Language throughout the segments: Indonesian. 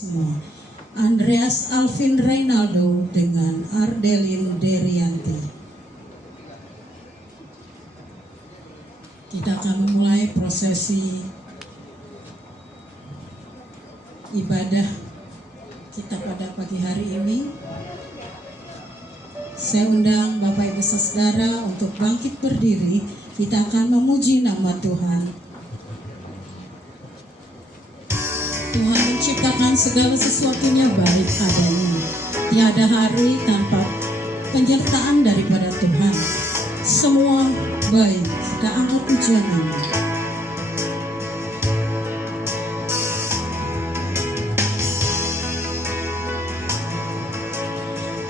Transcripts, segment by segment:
Semua. Andreas Alvin Reynaldo dengan Ardelin Derianti. Kita akan memulai prosesi ibadah kita pada pagi hari ini. Saya undang Bapak Ibu Saudara untuk bangkit berdiri. Kita akan memuji nama Tuhan. Tuhan menciptakan segala sesuatunya baik adanya. Tiada hari tanpa penyertaan daripada Tuhan. Semua baik. Kita angkat pujian ini.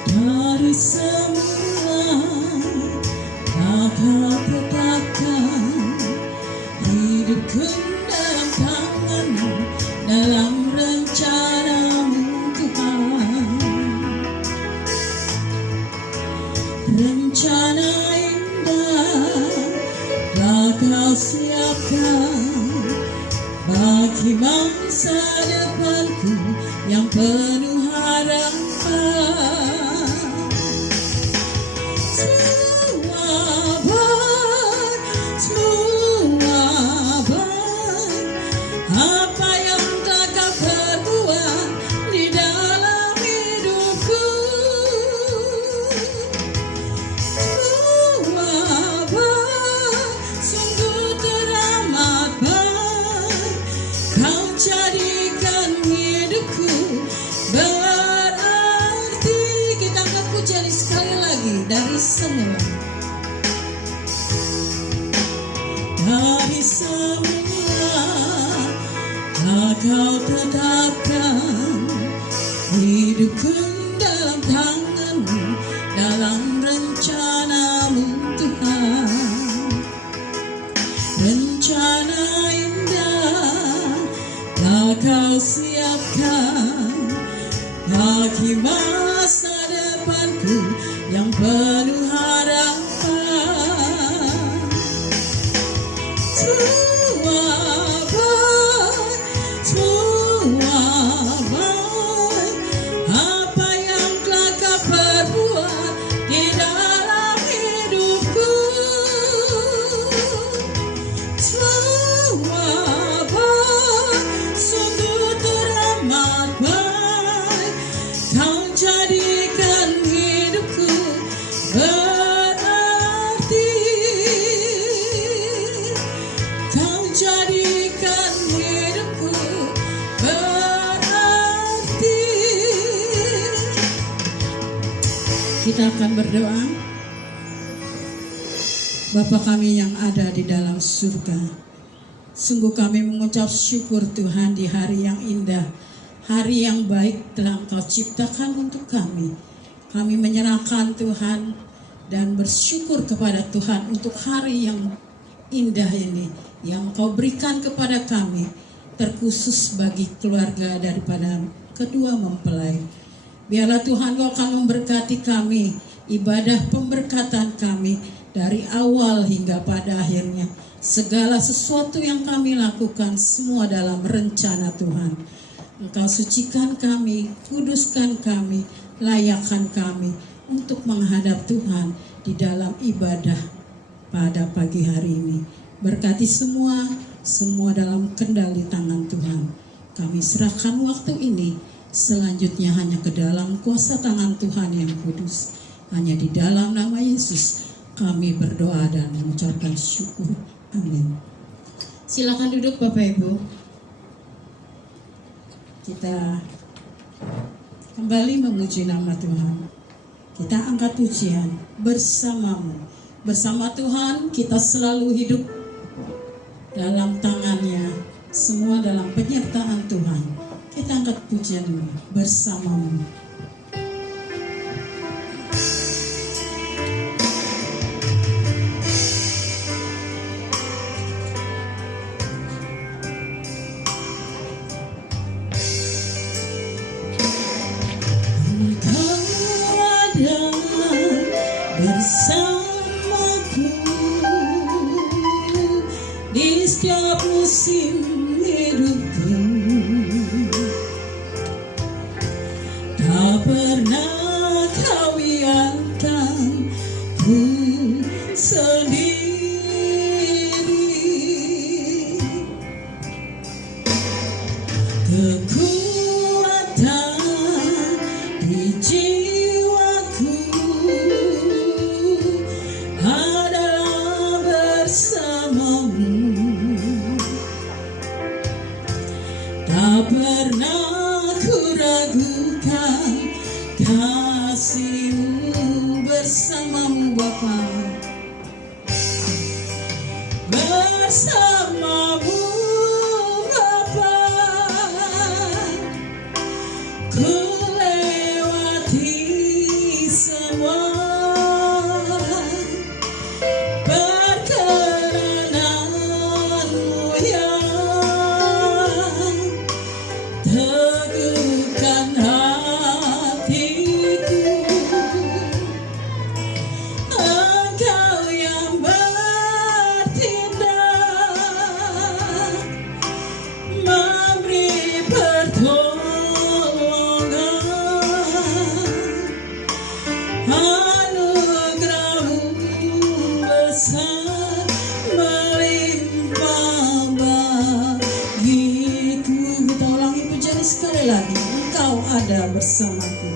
Dari semula Kau tetapkan hidupku dalam tangan-Mu, dalam rencana-Mu Tuhan. Rencana indah telah Kau siapkan bagi masa depanku yang penuh harapan. Dari semula Kau tetapkan hidupku dalam tangan-Mu, dalam rencana-Mu Tuhan. Rencana indah telah Kau siapkan bagi masa depanku yang penuh harapan. Kita akan berdoa. Bapa kami yang ada di dalam surga, sungguh kami mengucap syukur Tuhan di hari yang indah, hari yang baik telah Engkau ciptakan untuk kami. Kami menyerahkan Tuhan dan bersyukur kepada Tuhan untuk hari yang indah ini yang Engkau berikan kepada kami, terkhusus bagi keluarga daripada kedua mempelai. Biarlah Tuhan Kau akan memberkati kami, ibadah pemberkatan kami dari awal hingga pada akhirnya. Segala sesuatu yang kami lakukan semua dalam rencana Tuhan. Engkau sucikan kami, kuduskan kami, layakkan kami untuk menghadap Tuhan di dalam ibadah pada pagi hari ini. Berkati semua dalam kendali tangan Tuhan. Kami serahkan waktu ini. Selanjutnya hanya ke dalam kuasa tangan Tuhan yang kudus. Hanya di dalam nama Yesus kami berdoa dan mengucapkan syukur. Amin. Silakan duduk Bapak Ibu. Kita kembali memuji nama Tuhan. Kita angkat pujian bersama-Mu. Bersama Tuhan kita selalu hidup dalam tangan-Nya, semua dalam penyertaan Tuhan. Kita angkat pujian ini bersama-Mu. Engkau ada bersamaku di setiap musim hidupku. pernah kau biarkan ku sendiri. Kekuatan di jiwaku adalah bersamamu. Tak pernah ku ragukan kasih-Mu bersamamu Bapa. Bersamamu Bapa, ku lewati semua perkenanan-Mu yang teguhkan hatiku. Engkau yang bertindak, memberi pertolongan. Anugerah-Mu besar melimpah bagiku. Kita ulangi pujian sekali lagi. Engkau ada bersamaku.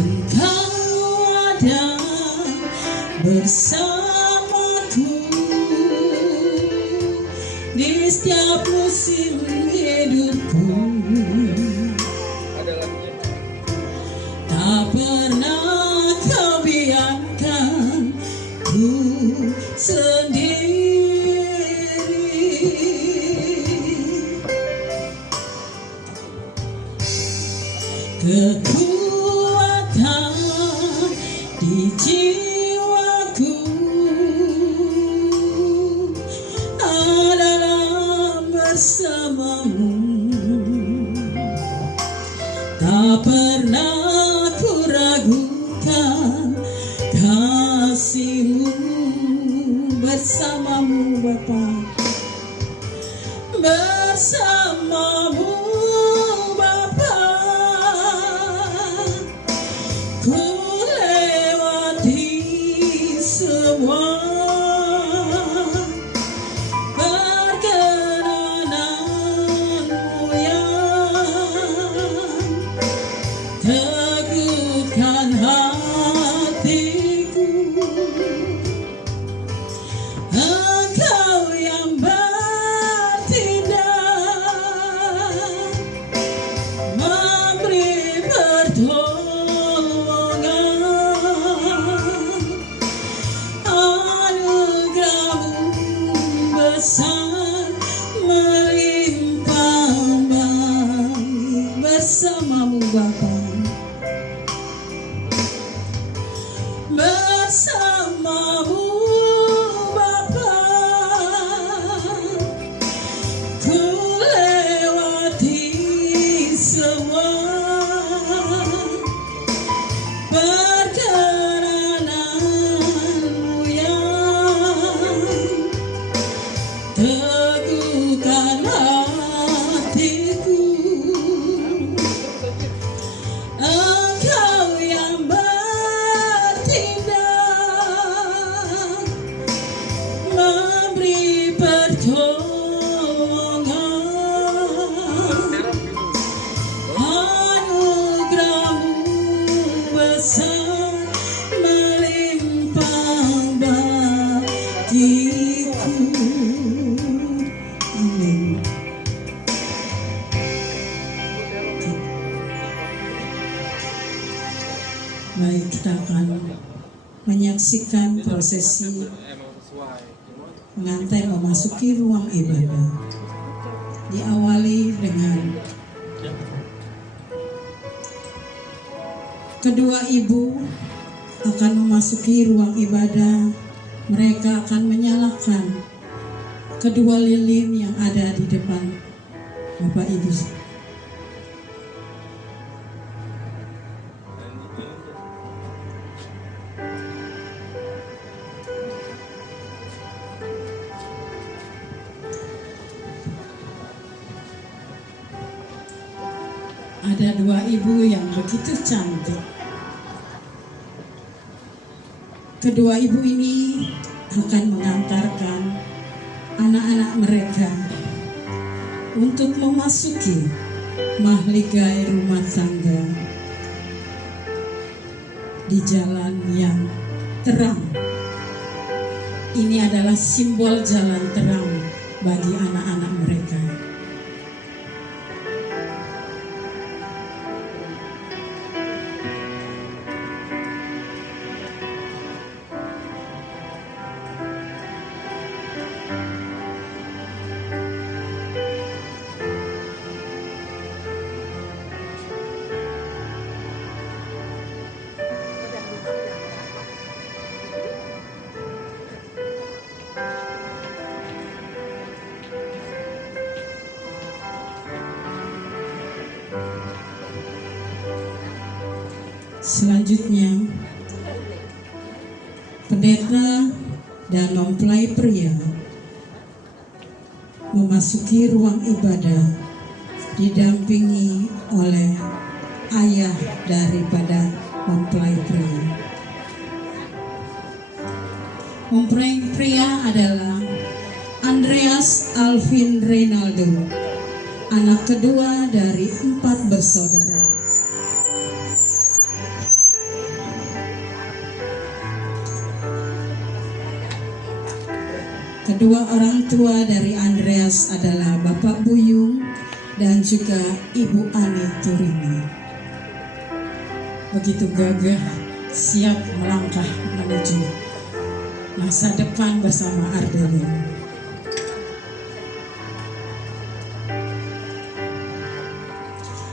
Engkau ada bersamaku di setiap musim hidupku. Tak pernah kau biarkan ku sendiri. Kekuatan di jiwaku adalah bersamamu. Tak pernah ku ragukan kasih-Mu bersamamu Bapa. Bersamamu Bapa, ku lewati semua perkenanan-Mu yang teguhkan hatiku. Engkau yang bertindak, memberi pertolongan. Anugerah-Mu besar melimpah baik bersamamu Bapa. Bersamamu Bapa, ku lewati semua perkenanan-Mu yang teguhkan hatiku. Engkau yang bertindak, memberi pertolongan. Anugerah-Mu besar melimpah bagiku. Amin. Baik, kita akan menyaksikan prosesi pengantin memasuki ruang ibadah. Diawali dengan kedua ibu akan memasuki ruang ibadah. Mereka akan menyalakan kedua lilin yang ada di depan Bapak Ibu. Ada dua ibu yang begitu cantik. Kedua ibu ini akan mengantarkan anak-anak mereka untuk memasuki mahligai rumah tangga di jalan yang terang. Ini adalah simbol jalan terang bagi anak-anak mereka. Selanjutnya, pendeta dan mempelai pria memasuki ruang ibadah didampingi oleh ayah daripada mempelai pria. Mempelai pria adalah Andreas Alvin Reynaldo, anak kedua dari 4 bersaudara. Kedua orang tua dari Andreas adalah Bapak Buyung dan juga Ibu Ani Turini. Begitu gagah, siap melangkah menuju masa depan bersama Ardelin.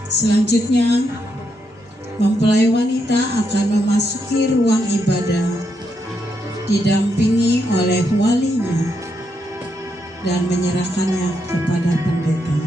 Selanjutnya, mempelai wanita akan memasuki ruang ibadah didampingi oleh walinya dan menyerahkannya kepada pendeta.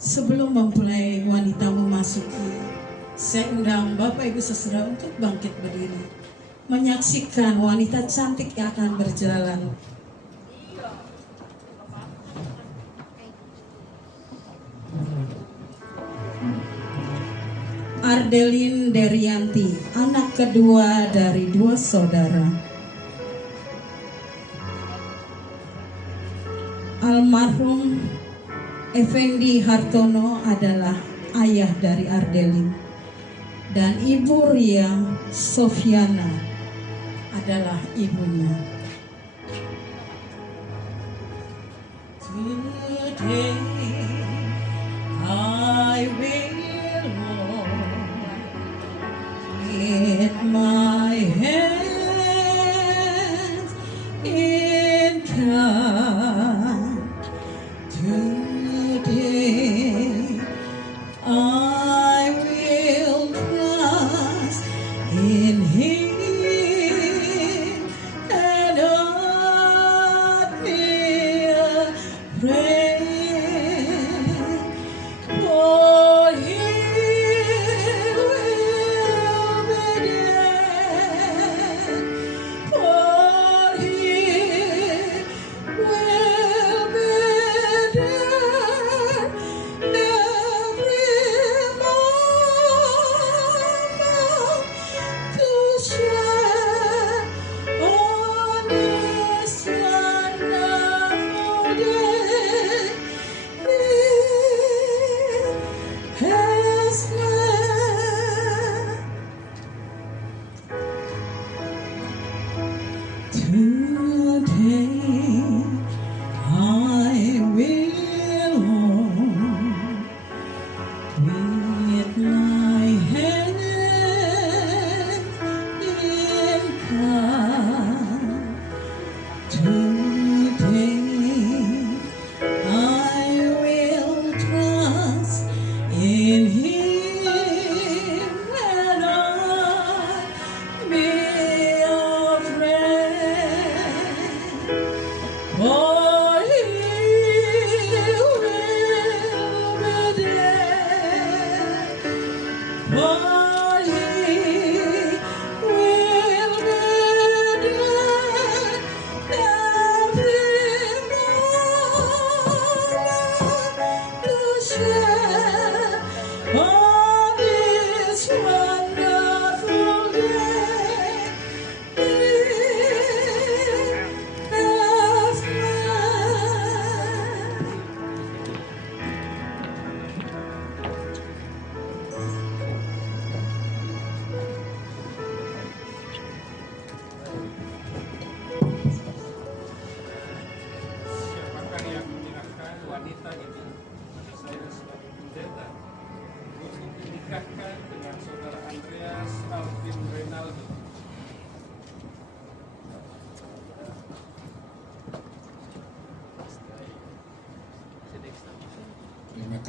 Sebelum mempelai wanita memasuki, saya undang Bapak Ibu Saudara untuk bangkit berdiri, menyaksikan wanita cantik yang akan berjalan. Ardelin Derianti, anak kedua dari 2 saudara. Almarhum Effendi Hartono adalah ayah dari Ardelin dan Ibu Ria Sofiana adalah ibunya. Today I will walk with my hands in God. Today I will trust in Him and not be afraid.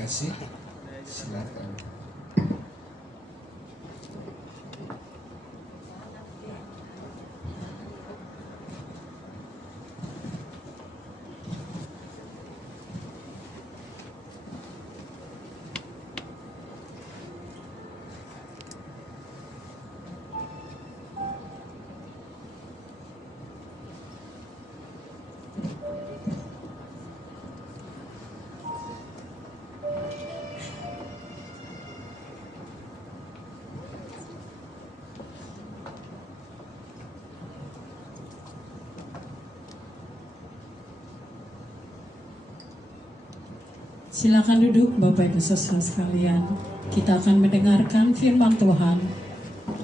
kasih. Silakan. Silakan duduk Bapak Ibu Saudara sekalian. Kita akan mendengarkan firman Tuhan,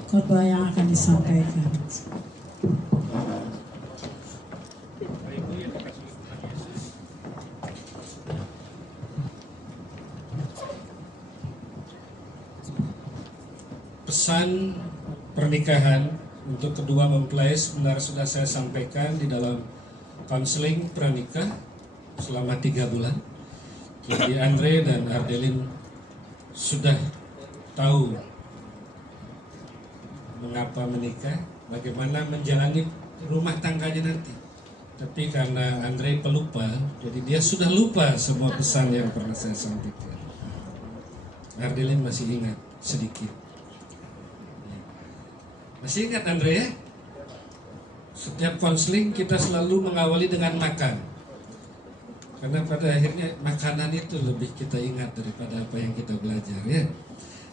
khotbah yang akan disampaikan. Pesan pernikahan untuk kedua mempelai sebenarnya sudah saya sampaikan di dalam konseling pranikah selama 3 bulan. Jadi Andre dan Ardelin sudah tahu mengapa menikah, bagaimana menjalani rumah tangganya nanti. Tapi karena Andre pelupa, jadi dia sudah lupa semua pesan yang pernah saya sampaikan. Ardelin masih ingat sedikit. Masih ingat Andre ya? Setiap konseling kita selalu mengawali dengan makan. Karena pada akhirnya makanan itu lebih kita ingat daripada apa yang kita belajar ya.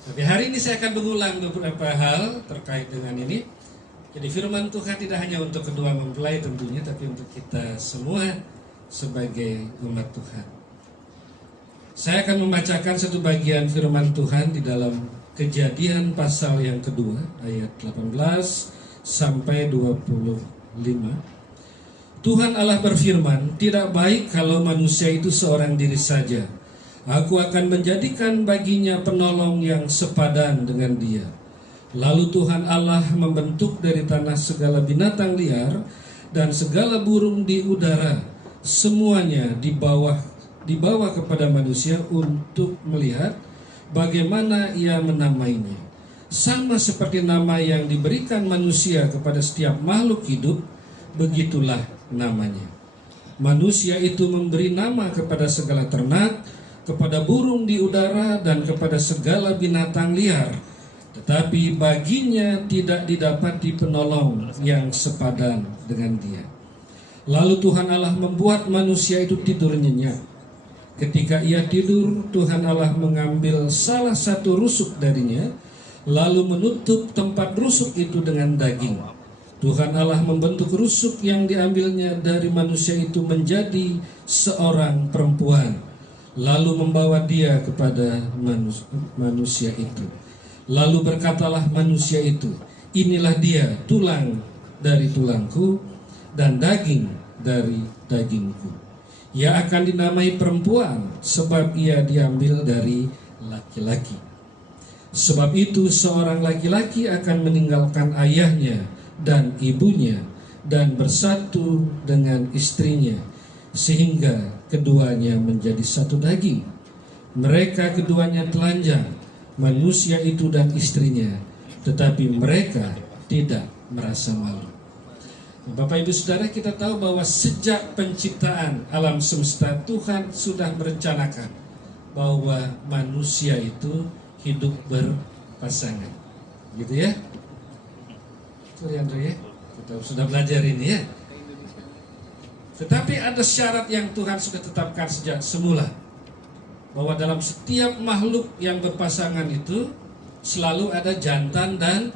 Tapi hari ini saya akan mengulang beberapa hal terkait dengan ini. Jadi firman Tuhan tidak hanya untuk kedua mempelai tentunya, tapi untuk kita semua sebagai umat Tuhan. Saya akan membacakan satu bagian firman Tuhan di dalam Kejadian pasal yang kedua ayat 18 sampai 25. Tuhan Allah berfirman, tidak baik kalau manusia itu seorang diri saja. Aku akan menjadikan baginya penolong yang sepadan dengan dia. Lalu Tuhan Allah membentuk dari tanah segala binatang liar dan segala burung di udara. Semuanya dibawa kepada manusia untuk melihat bagaimana ia menamainya. Sama seperti nama yang diberikan manusia kepada setiap makhluk hidup, begitulah namanya. Manusia itu memberi nama kepada segala ternak, kepada burung di udara, dan kepada segala binatang liar. Tetapi baginya tidak didapati penolong yang sepadan dengan dia. Lalu Tuhan Allah membuat manusia itu tidur nyenyak. Ketika ia tidur, Tuhan Allah mengambil salah satu rusuk darinya, lalu menutup tempat rusuk itu dengan daging. Tuhan Allah membentuk rusuk yang diambilnya dari manusia itu menjadi seorang perempuan, lalu membawa dia kepada manusia itu. Lalu berkatalah manusia itu, inilah dia, tulang dari tulangku dan daging dari dagingku. Ia akan dinamai perempuan sebab ia diambil dari laki-laki. Sebab itu seorang laki-laki akan meninggalkan ayahnya dan ibunya dan bersatu dengan istrinya, sehingga keduanya menjadi satu daging. Mereka keduanya telanjang, manusia itu dan istrinya, tetapi mereka tidak merasa malu. Bapak Ibu Saudara, kita tahu bahwa sejak penciptaan alam semesta, Tuhan sudah merencanakan bahwa manusia itu hidup berpasangan, gitu ya. Sorry Andre ya, kita sudah belajar ini ya. Tetapi ada syarat yang Tuhan sudah tetapkan sejak semula, bahwa dalam setiap makhluk yang berpasangan itu selalu ada jantan dan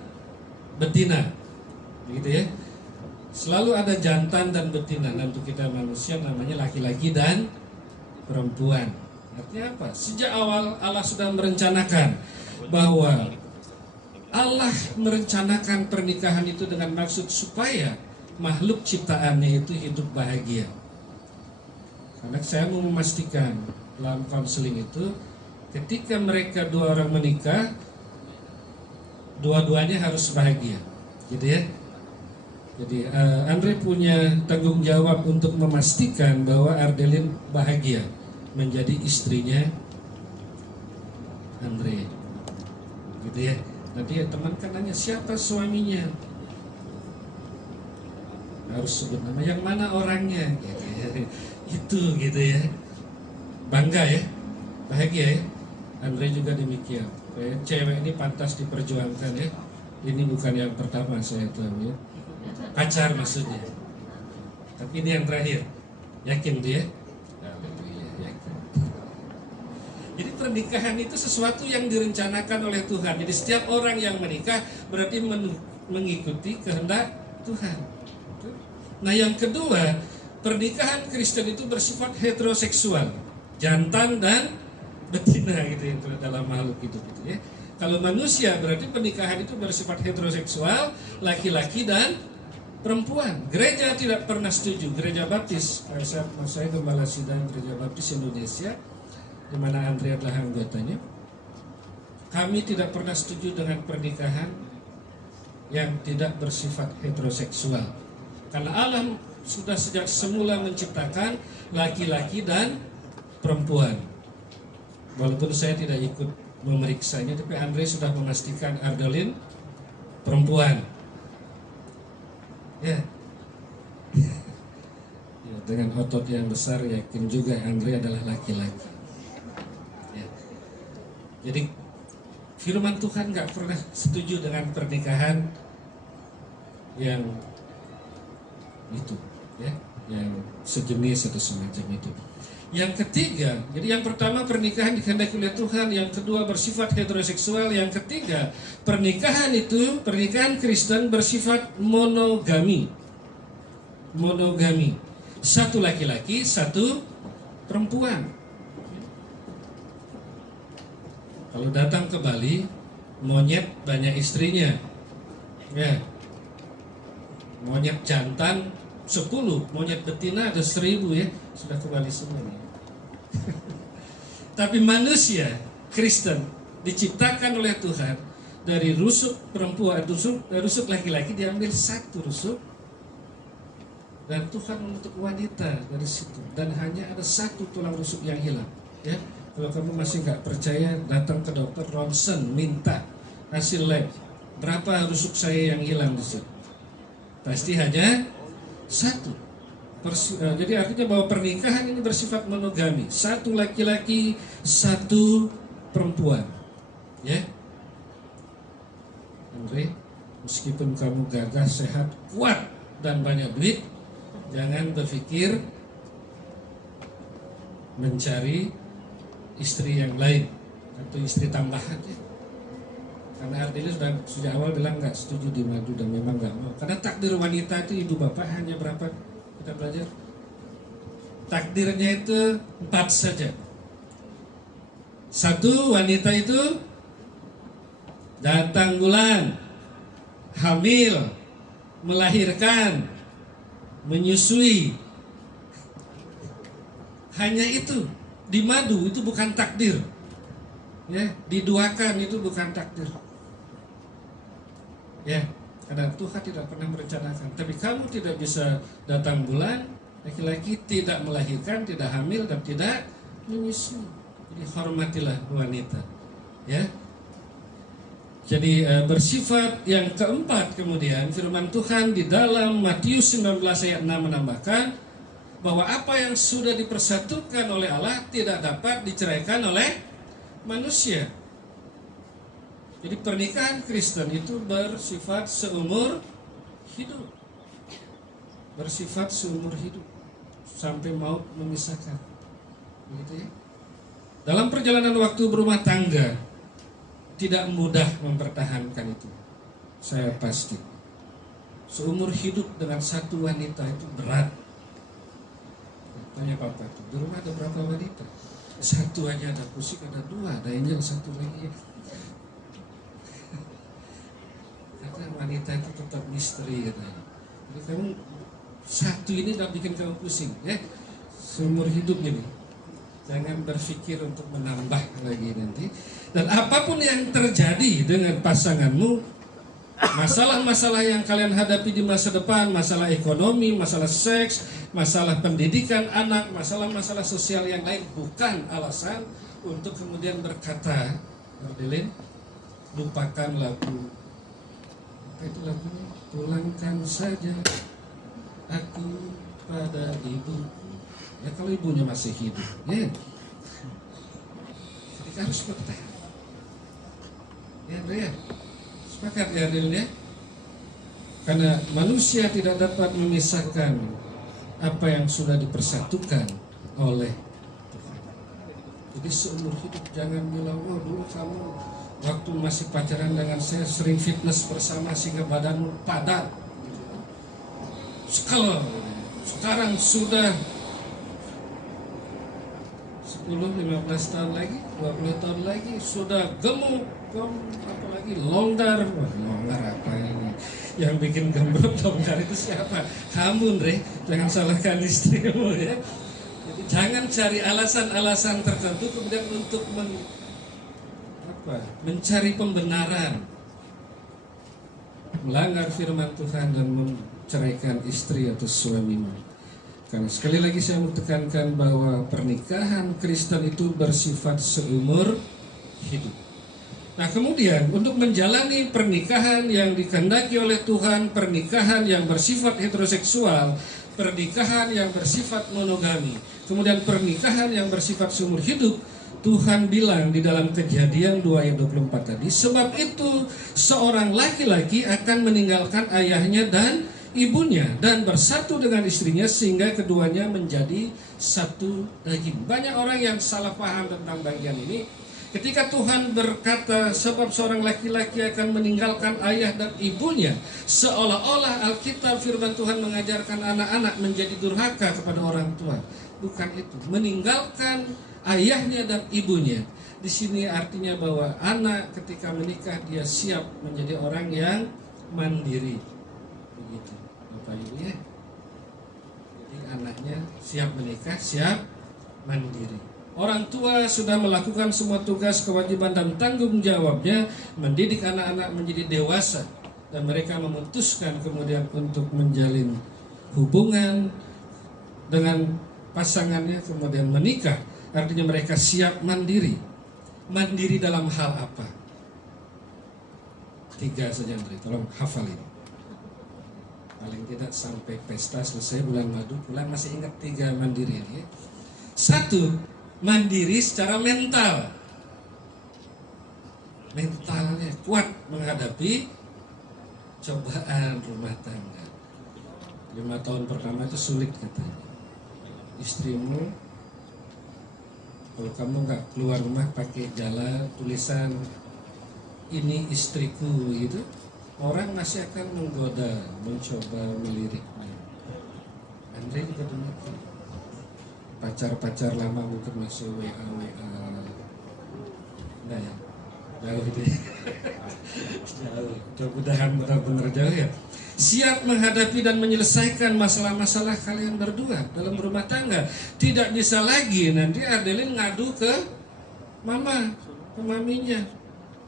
betina, begitu ya. Selalu ada jantan dan betina. Dan untuk kita manusia namanya laki-laki dan perempuan. Artinya apa? Sejak awal Allah sudah merencanakan bahwa Allah merencanakan pernikahan itu dengan maksud supaya makhluk ciptaannya itu hidup bahagia. Karena saya mau memastikan dalam konseling itu, ketika mereka dua orang menikah, dua-duanya harus bahagia, gitu ya. Jadi Andre punya tanggung jawab untuk memastikan bahwa Ardelin bahagia menjadi istrinya Andre, gitu ya. Nanti ya teman kan nanya siapa suaminya, harus sebut nama, yang mana orangnya, gitu ya. Itu gitu ya, bangga ya, bahagia ya. Andre juga demikian. Cewek ini pantas diperjuangkan ya. Ini bukan yang pertama saya tahu ya, pacar maksudnya. Tapi ini yang terakhir, yakin dia? Yakin. Jadi pernikahan itu sesuatu yang direncanakan oleh Tuhan. Jadi setiap orang yang menikah berarti mengikuti kehendak Tuhan. Nah yang kedua, pernikahan Kristen itu bersifat heteroseksual, jantan dan betina gitu yang dalam makhluk hidup itu ya. Kalau manusia berarti pernikahan itu bersifat heteroseksual, laki-laki dan perempuan. Gereja tidak pernah setuju. Gereja Baptis, saya gembala sidang Gereja Baptis Indonesia, di mana Andre adalah anggotanya. Kami tidak pernah setuju dengan pernikahan yang tidak bersifat heteroseksual. Karena Allah sudah sejak semula menciptakan laki-laki dan perempuan. Walaupun saya tidak ikut memeriksanya, tapi Andre sudah memastikan Ardelin perempuan. Ya. Ya, dengan otot yang besar yakin juga Andre adalah laki-laki. Ya. Jadi firman Tuhan nggak pernah setuju dengan pernikahan yang itu, ya, yang sejenis atau semacam itu. Yang ketiga, jadi yang pertama pernikahan dikehendaki oleh Tuhan, yang kedua bersifat heteroseksual, yang ketiga pernikahan Kristen bersifat monogami. Monogami, satu laki-laki, satu perempuan. Kalau datang ke Bali, monyet banyak istrinya, ya. Monyet jantan 10, monyet betina ada 1000 ya, sudah ke Bali semua nih. Tapi manusia Kristen diciptakan oleh Tuhan dari rusuk perempuan, rusuk laki-laki diambil satu rusuk, dan Tuhan membentuk wanita dari situ, dan hanya ada satu tulang rusuk yang hilang. Ya, kalau kamu masih nggak percaya, datang ke dokter ronsen, minta hasil lab, berapa rusuk saya yang hilang di situ. Pasti hanya satu. Jadi artinya bahwa pernikahan ini bersifat monogami, satu laki-laki, satu perempuan. Ya, Andre, meskipun kamu gagah, sehat, kuat, dan banyak duit, jangan berpikir mencari istri yang lain atau istri tambahan ya. Karena Ardeli sudah sejak awal bilang nggak setuju di madu dan memang nggak mau. Karena takdir wanita itu ibu bapak hanya berapa kita belajar? Takdirnya itu 4 saja. Satu, wanita itu datang bulan, hamil, melahirkan, menyusui. Hanya itu. Di madu itu bukan takdir. Ya, diduakan itu bukan takdir. Ya, karena Tuhan tidak pernah merencanakan. Tapi kamu tidak bisa datang bulan, laki-laki tidak melahirkan, tidak hamil, dan tidak menyusui. Jadi hormatilah wanita. Ya. Jadi bersifat yang keempat, kemudian firman Tuhan di dalam Matius 19 ayat 6 menambahkan bahwa apa yang sudah dipersatukan oleh Allah tidak dapat diceraikan oleh manusia. Jadi pernikahan Kristen itu bersifat seumur hidup. Bersifat seumur hidup sampai maut memisahkan. Begitu ya. Dalam perjalanan waktu berumah tangga tidak mudah mempertahankan itu. Saya pasti. Seumur hidup dengan satu wanita itu berat. Tanya papa itu, di rumah ada berapa wanita? Satu aja, ada pusing, ada 2, ada angel satu lagi. Karena wanita itu tetap misteri katanya. Jadi kamu satu ini udah bikin kamu pusing, ya. Seumur hidup ini. Jangan berpikir untuk menambah lagi nanti. Dan apapun yang terjadi dengan pasanganmu, masalah-masalah yang kalian hadapi di masa depan, masalah ekonomi, masalah seks, masalah pendidikan anak, masalah-masalah sosial yang lain, bukan alasan untuk kemudian berkata Ardelin, lupakan lagu. Apa itu lagunya? Pulangkan saja aku pada ibu. Ya kalau ibunya masih hidup, ya. Ketika harus bertahan. Ya, Andrea. Sepakat ya, Ardelin ya? Karena manusia tidak dapat memisahkan apa yang sudah dipersatukan oleh Tuhan. Jadi seumur hidup jangan bilang, oh dulu kamu waktu masih pacaran dengan saya sering fitness bersama sehingga badanmu padat. Sekarang sudah 10-15 tahun lagi, 20 tahun lagi sudah gemuk, apalagi longgar. Wah, longgar apa ini? Yang bikin gemuk longgar itu siapa? Kamu, Andre, jangan salahkan istrimu ya. Jadi jangan cari alasan-alasan tertentu kemudian untuk mencari pembenaran, melanggar firman Tuhan dan menceraikan istri atau suamimu. Karena sekali lagi saya mau tekankan bahwa pernikahan Kristen itu bersifat seumur hidup. Nah kemudian untuk menjalani pernikahan yang dikehendaki oleh Tuhan, pernikahan yang bersifat heteroseksual, pernikahan yang bersifat monogami, kemudian pernikahan yang bersifat seumur hidup, Tuhan bilang di dalam Kejadian 2 ayat 24 tadi, sebab itu seorang laki-laki akan meninggalkan ayahnya dan ibunya dan bersatu dengan istrinya sehingga keduanya menjadi satu daging. Banyak orang yang salah paham tentang bagian ini. Ketika Tuhan berkata sebab seorang laki-laki akan meninggalkan ayah dan ibunya, seolah-olah Alkitab firman Tuhan mengajarkan anak-anak menjadi durhaka kepada orang tua. Bukan itu. Meninggalkan ayahnya dan ibunya. Di sini artinya bahwa anak ketika menikah dia siap menjadi orang yang mandiri. Begitu Bapak Ibu ya. Jadi anaknya siap menikah, siap mandiri. Orang tua sudah melakukan semua tugas, kewajiban dan tanggung jawabnya mendidik anak-anak menjadi dewasa dan mereka memutuskan kemudian untuk menjalin hubungan dengan pasangannya kemudian menikah. Artinya mereka siap mandiri. Mandiri dalam hal apa? 3 saja, Andre, tolong hafalin. Paling tidak sampai pesta selesai bulan madu, pulang masih ingat 3 mandiri ini. 1, mandiri secara mental. Mentalnya kuat menghadapi cobaan rumah tangga. 5 tahun pertama itu sulit katanya. Istrimu, kalau kamu nggak keluar rumah pakai jala tulisan ini istriku gitu, orang masih akan menggoda, mencoba meliriknya. Andre juga demikian. Pacar-pacar lama mungkin masih WA. Nah ya, jauh deh. Jauh. Mudah-mudahan benar-benar jauh ya. Siap menghadapi dan menyelesaikan masalah-masalah kalian berdua dalam rumah tangga. Tidak bisa lagi nanti Ardelin ngadu ke mama, ke maminya.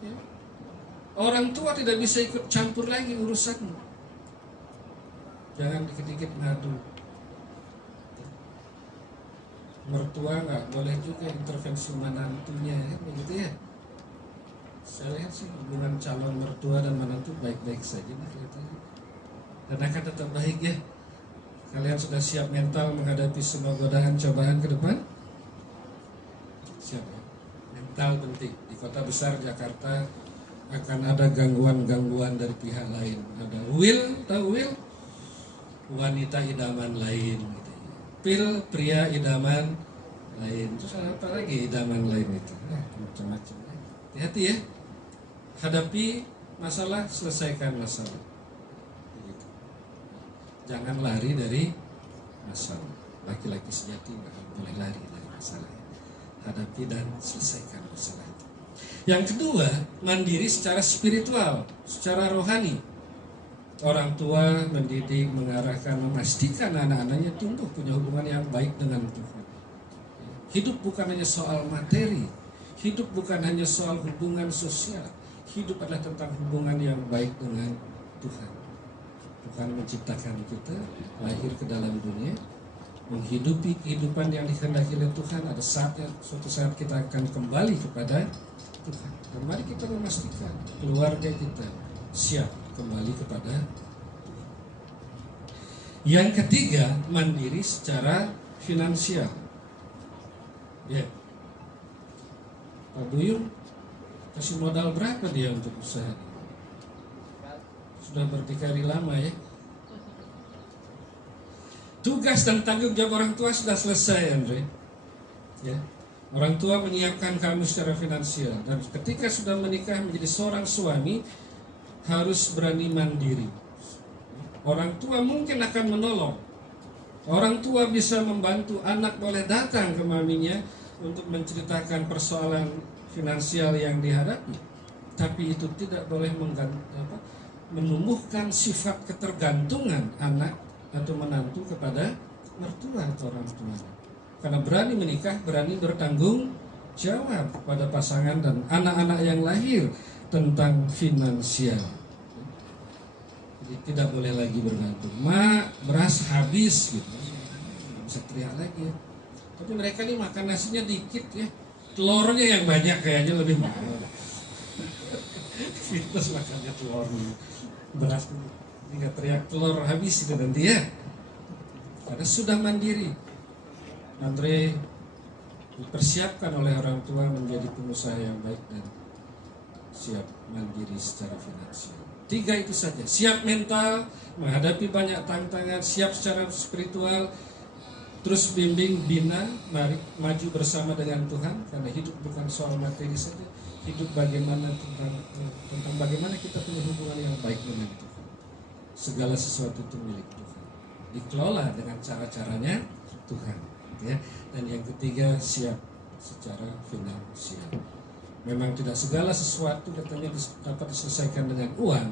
Ya. Orang tua tidak bisa ikut campur lagi urusanmu. Jangan dikit-dikit ngadu. Mertua nggak boleh juga intervensi menantunya, ya, begitu ya. Saya lihat sih hubungan calon mertua dan menantu baik-baik saja nih kelihatannya. Dan akan tetap baik ya. Kalian sudah siap mental menghadapi semua godaan cobaan ke depan? Siap ya? Mental penting. Di kota besar Jakarta akan ada gangguan-gangguan dari pihak lain. Ada tahu Will? Wanita idaman lain gitu. Pil, pria idaman lain. Terus ada apa lagi idaman lain itu? Nah, macam-macam. Hati-hati ya. Hadapi masalah, selesaikan masalah. Begitu. Jangan lari dari masalah. Laki-laki sejati nggak boleh lari dari masalah. Hadapi dan selesaikan masalah itu. Yang kedua, mandiri secara spiritual, secara rohani. Orang tua mendidik, mengarahkan, memastikan anak-anaknya tumbuh punya hubungan yang baik dengan Tuhan. Hidup bukan hanya soal materi, hidup bukan hanya soal hubungan sosial, hidup adalah tentang hubungan yang baik dengan Tuhan. Tuhan menciptakan kita, lahir ke dalam dunia, menghidupi kehidupan yang dikehendaki oleh Tuhan, ada saatnya suatu saat kita akan kembali kepada Tuhan. Dan mari kita memastikan keluarga kita siap kembali kepada Tuhan. Yang ketiga, mandiri secara finansial. Ya, Pak Buyung kasih modal berapa dia untuk usaha? Sudah berdikari lama ya. Tugas dan tanggung jawab orang tua sudah selesai, Andre. Ya. Orang tua menyiapkan kamu secara finansial, dan ketika sudah menikah menjadi seorang suami harus berani mandiri. Orang tua mungkin akan menolong. Orang tua bisa membantu, anak boleh datang ke maminya untuk menceritakan persoalan finansial yang dihadapi. Tapi itu tidak boleh menumbuhkan sifat ketergantungan anak atau menantu kepada mertua atau orang tua. Karena berani menikah, berani bertanggung jawab pada pasangan dan anak-anak yang lahir tentang finansial. Jadi tidak boleh lagi bergantung. Mak, beras habis gitu. Bisa teriak lagi ya. Tapi mereka ini makan nasinya dikit ya. Telurnya yang banyak kayaknya lebih mahal. Fitness makannya telurnya. Beras nggak teriak telur habis itu nanti ya. Karena sudah mandiri. Andre dipersiapkan oleh orang tua menjadi pengusaha yang baik dan siap mandiri secara finansial. 3 itu saja. Siap mental menghadapi banyak tantangan, siap secara spiritual, terus bimbing, bina, mari maju bersama dengan Tuhan. Karena hidup bukan soal materi saja, hidup bagaimana tentang bagaimana kita punya hubungan yang baik dengan Tuhan. Segala sesuatu itu milik Tuhan, dikelola dengan cara-caranya Tuhan ya. Dan yang ketiga, siap secara finansial. Memang tidak segala sesuatu katanya dapat diselesaikan dengan uang,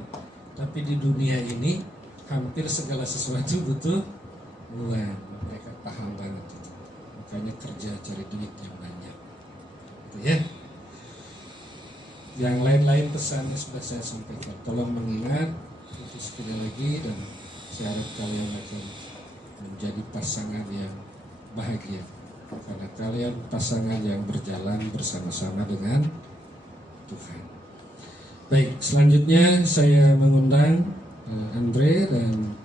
tapi di dunia ini hampir segala sesuatu butuh uang. Mereka paham banget itu, makanya kerja cari duit yang banyak itu ya. Yang lain-lain pesannya sudah saya sampaikan. Tolong mengingat itu sekali lagi, dan saya harap kalian akan menjadi pasangan yang bahagia karena kalian pasangan yang berjalan bersama-sama dengan Tuhan. Baik, selanjutnya saya mengundang Andre dan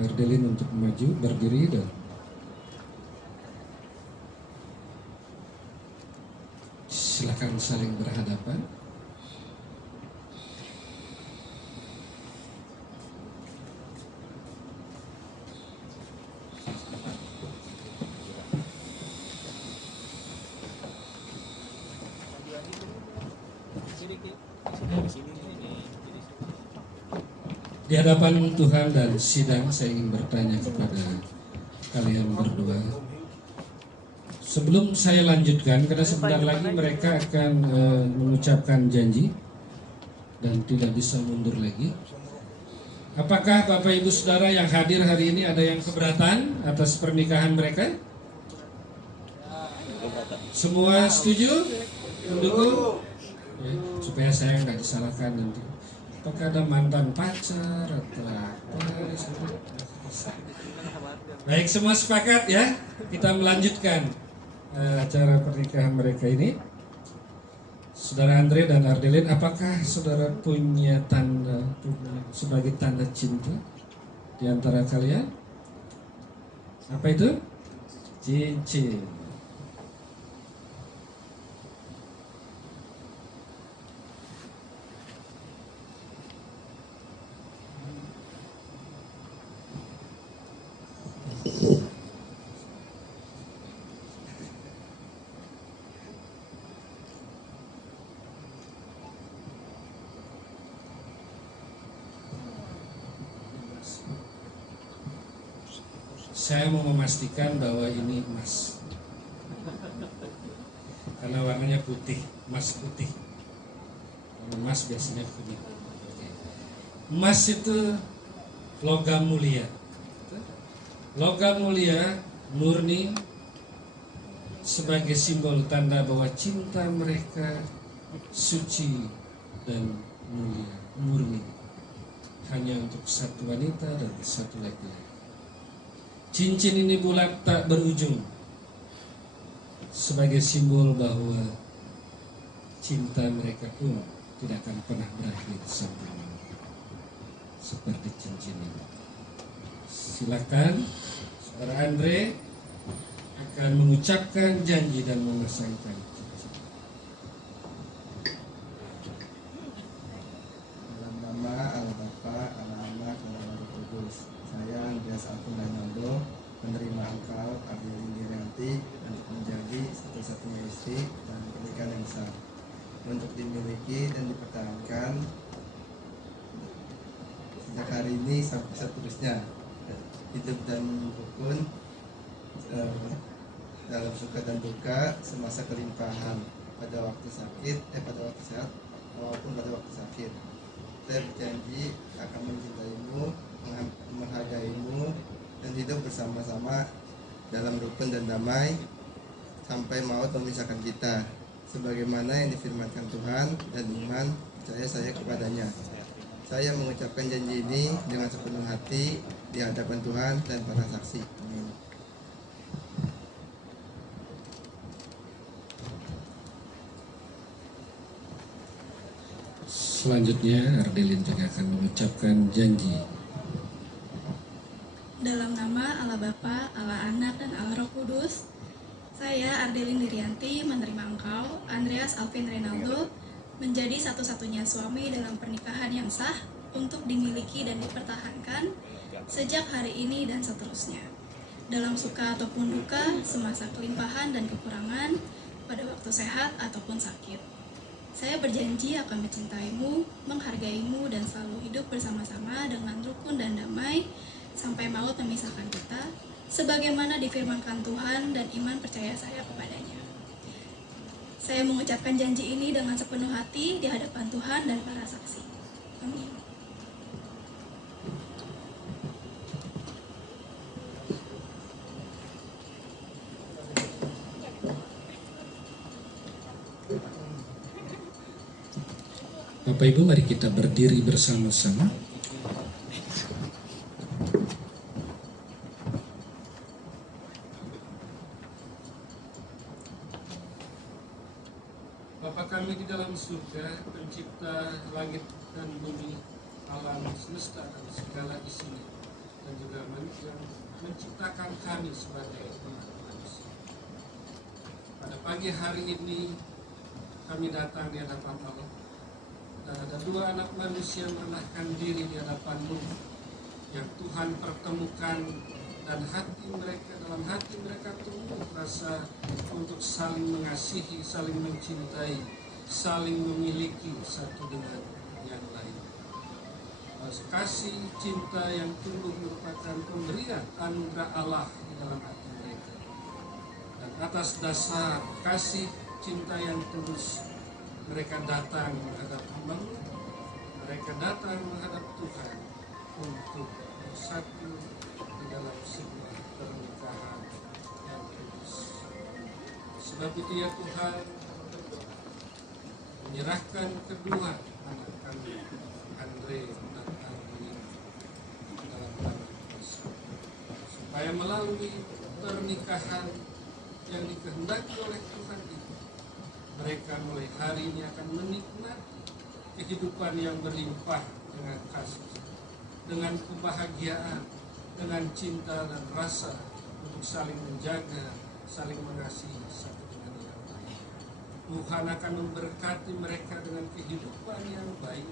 Ardelin untuk maju berdiri dan silakan saling berhadapan. Di hadapan Tuhan dan sidang, saya ingin bertanya kepada kalian berdua. Sebelum saya lanjutkan, karena sebentar lagi mereka akan mengucapkan janji dan tidak bisa mundur lagi. Apakah Bapak Ibu Saudara yang hadir hari ini ada yang keberatan atas pernikahan mereka? Semua setuju? Mendukung? Ya, supaya saya nggak disalahkan nanti. Apakah ada mantan pacar atau apa? Baik, semua sepakat ya. Kita melanjutkan acara pernikahan mereka ini. Saudara Andre dan Ardelin, apakah saudara punya sebagai tanda cinta di antara kalian? Apa itu? Cincin. Saya mau memastikan bahwa ini emas, karena warnanya putih, emas putih. Emas biasanya kuning. Emas itu logam mulia. Logam mulia, murni, sebagai simbol tanda bahwa cinta mereka suci dan mulia, murni, hanya untuk satu wanita dan satu laki-laki. Cincin ini bulat tak berujung, sebagai simbol bahwa cinta mereka pun tidak akan pernah berakhir sampai maut, seperti cincin ini. Silakan Saudara Andre akan mengucapkan janji dan memasangkan cincin. Dalam nama Allah Bapa, Allah Anak, Allah Roh Kudus, saya Andreas Alvin Reynaldo menerima engkau, Ardelin Dirianti, untuk menjadi satu-satunya istri dan pernikahan yang sah, untuk dimiliki dan dipertahankan sejak hari ini sampai seterusnya, hidup dan rukun, dalam suka dan duka, semasa kelimpahan, pada waktu sakit, pada waktu sehat maupun pada waktu sakit. Saya berjanji akan mencintaimu, menghargaimu, dan hidup bersama-sama dalam rukun dan damai sampai maut memisahkan kita, sebagaimana yang difirmankan Tuhan, dan iman percaya saya kepadanya. Saya mengucapkan janji ini dengan sepenuh hati di hadapan Tuhan dan para saksi. Amin. Selanjutnya Ardelin juga akan mengucapkan janji. Dalam nama Allah Bapa, Allah Anak, dan Allah Roh Kudus, saya Ardelin Dirianti menerima engkau, Andreas Alvin Reynaldo, menjadi satu-satunya suami dalam pernikahan yang sah untuk dimiliki dan dipertahankan sejak hari ini dan seterusnya. Dalam suka ataupun duka, semasa kelimpahan dan kekurangan, pada waktu sehat ataupun sakit. Saya berjanji akan mencintaimu, menghargaimu, dan selalu hidup bersama-sama dengan rukun dan damai sampai maut memisahkan kita, sebagaimana difirmankan Tuhan dan iman percaya saya kepadanya. Saya mengucapkan janji ini dengan sepenuh hati di hadapan Tuhan dan para saksi. Amin. Bapak Ibu, mari kita berdiri bersama-sama. Bapa kami di dalam surga, pencipta langit dan bumi, alam semesta dan segala isinya, dan juga yang menciptakan kami sebagai umat manusia. Pada pagi hari ini kami datang di hadapan Allah, dan ada dua anak manusia merendahkan diri di hadapan-Mu yang Tuhan pertemukan, dan dalam hati mereka tumbuh rasa untuk saling mengasihi, saling mencintai, saling memiliki satu dengan yang lain. Kasih cinta yang tumbuh merupakan pemberian anugerah Allah di dalam hati mereka. Dan atas dasar kasih cinta yang tulus, mereka datang menghadap Hamba-Mu, mereka datang menghadap Tuhan untuk bersatu di dalam sebuah pernikahan yang kudus. Sebab itu ya Tuhan, menyerahkan kedua anak kami, Andre dan Ardelin, dalam tangan kuasa, supaya melalui pernikahan yang dikehendaki oleh Tuhan itu, mereka mulai hari ini akan menikmati kehidupan yang berlimpah dengan kasih, dengan kebahagiaan, dengan cinta dan rasa untuk saling menjaga, saling mengasihi satu dengan yang lain. Tuhan akan memberkati mereka dengan kehidupan yang baik,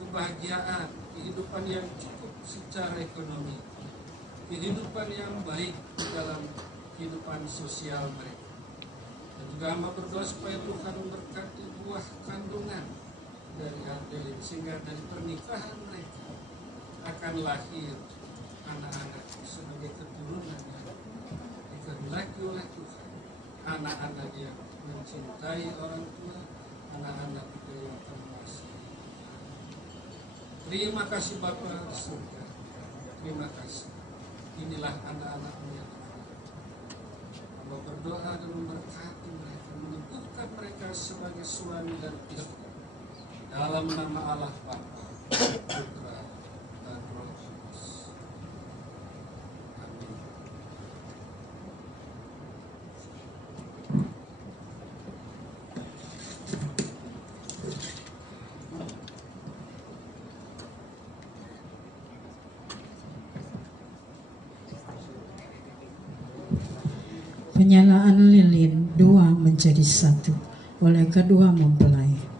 kebahagiaan, kehidupan yang cukup secara ekonomi, kehidupan yang baik dalam kehidupan sosial mereka. Dan juga hamba berdoa supaya Tuhan memberkati buah kandungan dari Ardelin, sehingga dari pernikahan mereka akan lahir anak-anak sebagai keturunan yang dikehendaki oleh Tuhan, anak-anak yang mencintai orang tua, anak-anak yang terkasih. Terima kasih Bapa di surga, terima kasih. Inilah anak-anak-Mu yang Hamba berdoa dan memberkati mereka, meneguhkan mereka sebagai suami dan istri, dalam nama Allah Bapa, Putra, dan Roh Kudus. Amin. penyalaan lilin 2 menjadi 1 oleh kedua mempelai.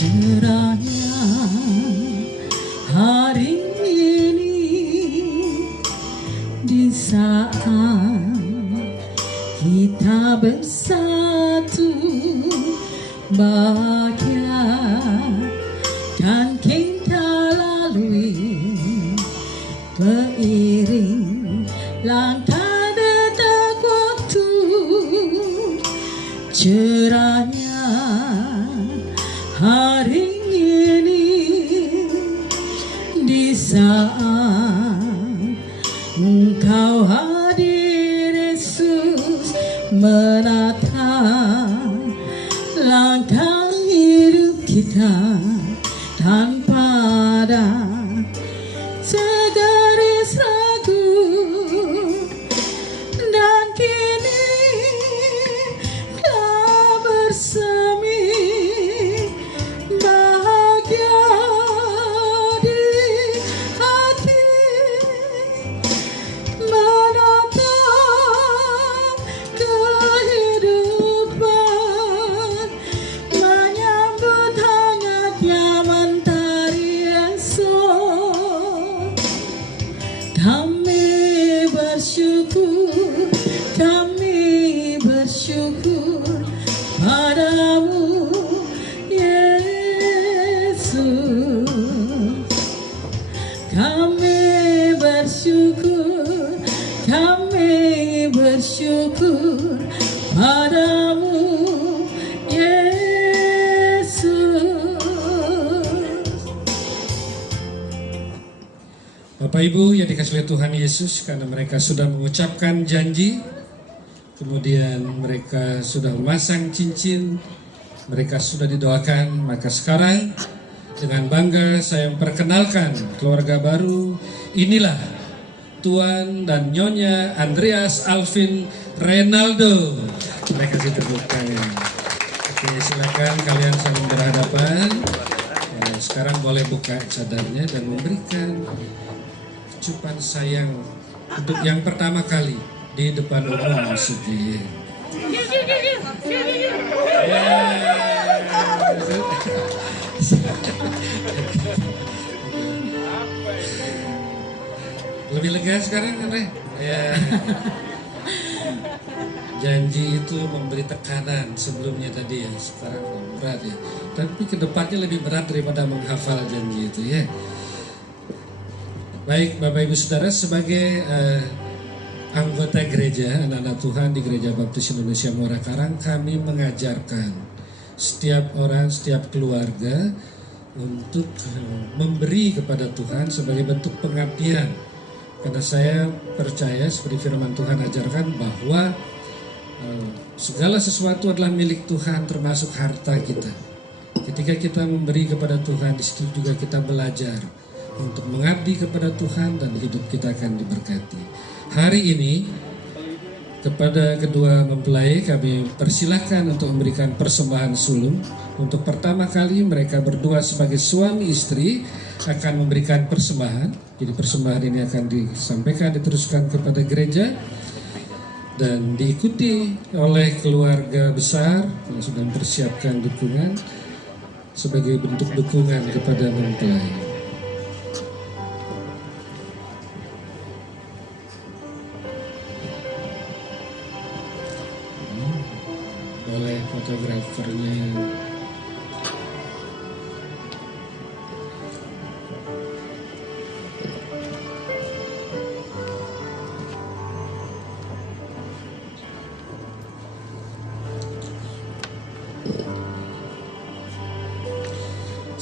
Cerahnya hari ini di saat kita bersatu, bahagia kan kita lalui beriring langkah detak waktu. Cerahnya hari ini di saat Engkau hadir Yesus, menatap langkah hidup kita tanpa ada segaris ragu. Dan kini telah bersemi bahagia di hati, menatap kehidupan, menyambut hangatnya mentari esok. Kami bersyukur padamu Yesus. Kami bersyukur padamu Yesus. Bapak Ibu yang dikasihi Tuhan Yesus, karena mereka sudah mengucapkan janji, kemudian mereka sudah memasang cincin, mereka sudah didoakan, maka sekarang dengan bangga saya memperkenalkan keluarga baru. Inilah Tuan dan Nyonya Andreas Alvin Reynaldo. Mereka kasih tepuk tangan. Oke, silakan kalian saling berhadapan. Sekarang boleh buka cadarnya dan memberikan ucapan sayang untuk yang pertama kali di depan umum maksudnya. Lebih lega sekarang kan, ya. Janji itu memberi tekanan sebelumnya tadi ya, sekarang berat ya. Tapi kedepannya lebih berat daripada menghafal janji itu ya. Baik Bapak Ibu Saudara, sebagai anggota gereja, anak-anak Tuhan di Gereja Baptis Indonesia Muara Karang, kami mengajarkan setiap orang, setiap keluarga untuk memberi kepada Tuhan sebagai bentuk pengabdian. Karena saya percaya seperti firman Tuhan ajarkan bahwa segala sesuatu adalah milik Tuhan, termasuk harta kita. Ketika kita memberi kepada Tuhan, di situ juga kita belajar untuk mengabdi kepada Tuhan dan hidup kita akan diberkati. Hari ini kepada kedua mempelai kami persilahkan untuk memberikan persembahan sulung. Untuk pertama kali mereka berdua sebagai suami istri akan memberikan persembahan. Jadi persembahan ini akan disampaikan, diteruskan kepada gereja dan diikuti oleh keluarga besar yang sudah mempersiapkan dukungan sebagai bentuk dukungan kepada mempelai. Oleh fotografernya.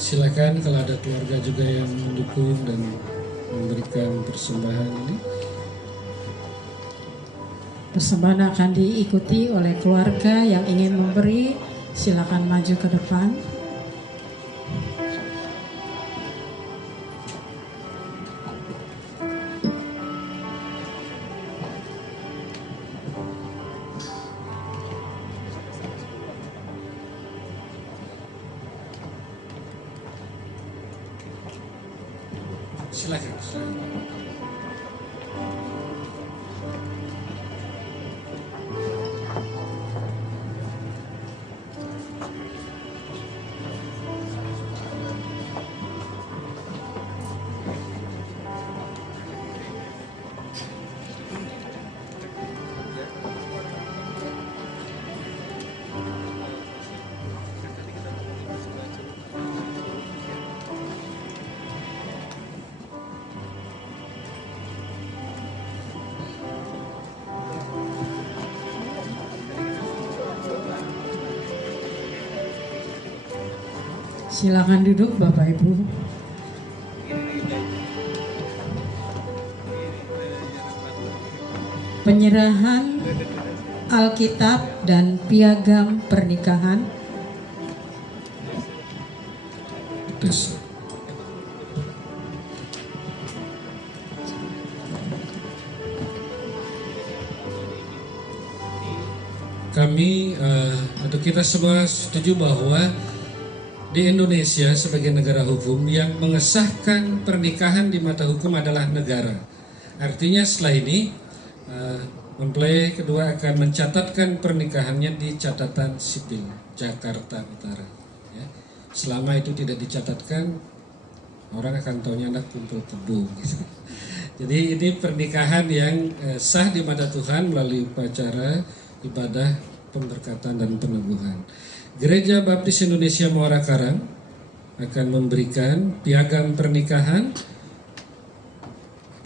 Silakan kalau ada keluarga juga yang mendukung dan memberikan persembahan ini. Persembahan akan diikuti oleh keluarga yang ingin memberi. Silakan maju ke depan. Silakan. Silakan duduk Bapak Ibu. Penyerahan Alkitab dan piagam pernikahan. Desa. Kami atau kita semua setuju bahwa di Indonesia sebagai negara hukum yang mengesahkan pernikahan di mata hukum adalah negara. Artinya setelah ini mempelai kedua akan mencatatkan pernikahannya di catatan sipil Jakarta Utara. Ya. Selama itu tidak dicatatkan, orang akan taunya anak kumpul kebo. Gitu. Jadi ini pernikahan yang sah di mata Tuhan melalui upacara ibadah pemberkatan dan peneguhan. Gereja Baptis Indonesia Muara Karang akan memberikan piagam pernikahan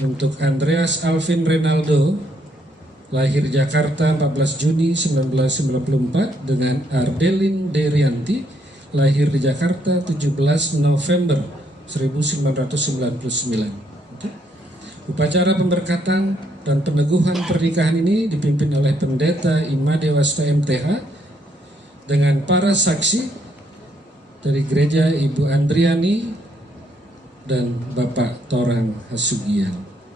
untuk Andreas Alvin Renaldo, lahir Jakarta 14 Juni 1994, dengan Ardelin Derianti, lahir di Jakarta 17 November 1999. Upacara pemberkatan dan peneguhan pernikahan ini dipimpin oleh Pendeta Imade Wasta MTH dengan para saksi dari gereja Ibu Andriani dan Bapak Torang Hasugian.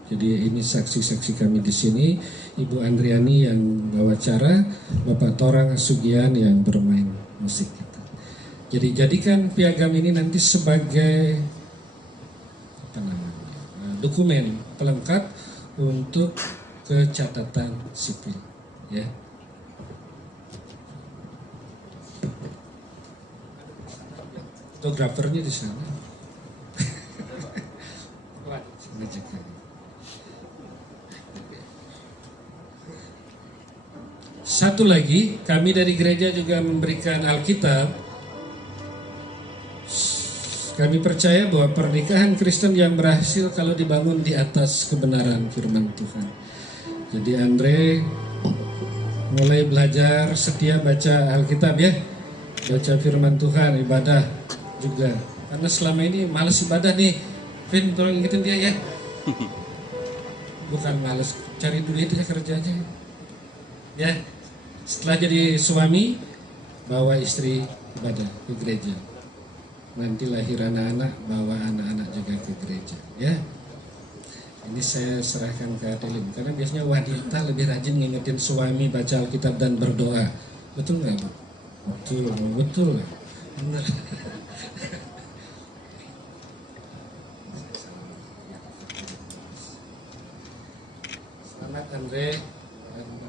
Jadi ini saksi-saksi kami di sini, Ibu Andriani yang bawa acara, Bapak Torang Hasugian yang bermain musik. Jadi jadikan piagam ini nanti sebagai dokumen pelengkap untuk kecatatan sipil, ya. Fotografernya di sana. Satu lagi, kami dari gereja juga memberikan Alkitab. Kami percaya bahwa pernikahan Kristen yang berhasil kalau dibangun di atas kebenaran firman Tuhan. Jadi Andre mulai belajar setia baca Alkitab, ya. Baca firman Tuhan, ibadah juga. Karena selama ini malas ibadah nih. Vin, tolong ingetin dia, ya. Bukan malas, cari duit aja kerjanya. Ya. Setelah jadi suami, bawa istri ibadah ke gereja. Nanti lahir anak-anak, bawa anak-anak juga ke gereja, ya. Ini saya serahkan ke Adeline, karena biasanya wanita lebih rajin ngingetin suami baca Alkitab dan berdoa. Betul nggak, Bu? Betul, betul, benar. Selamat Andre,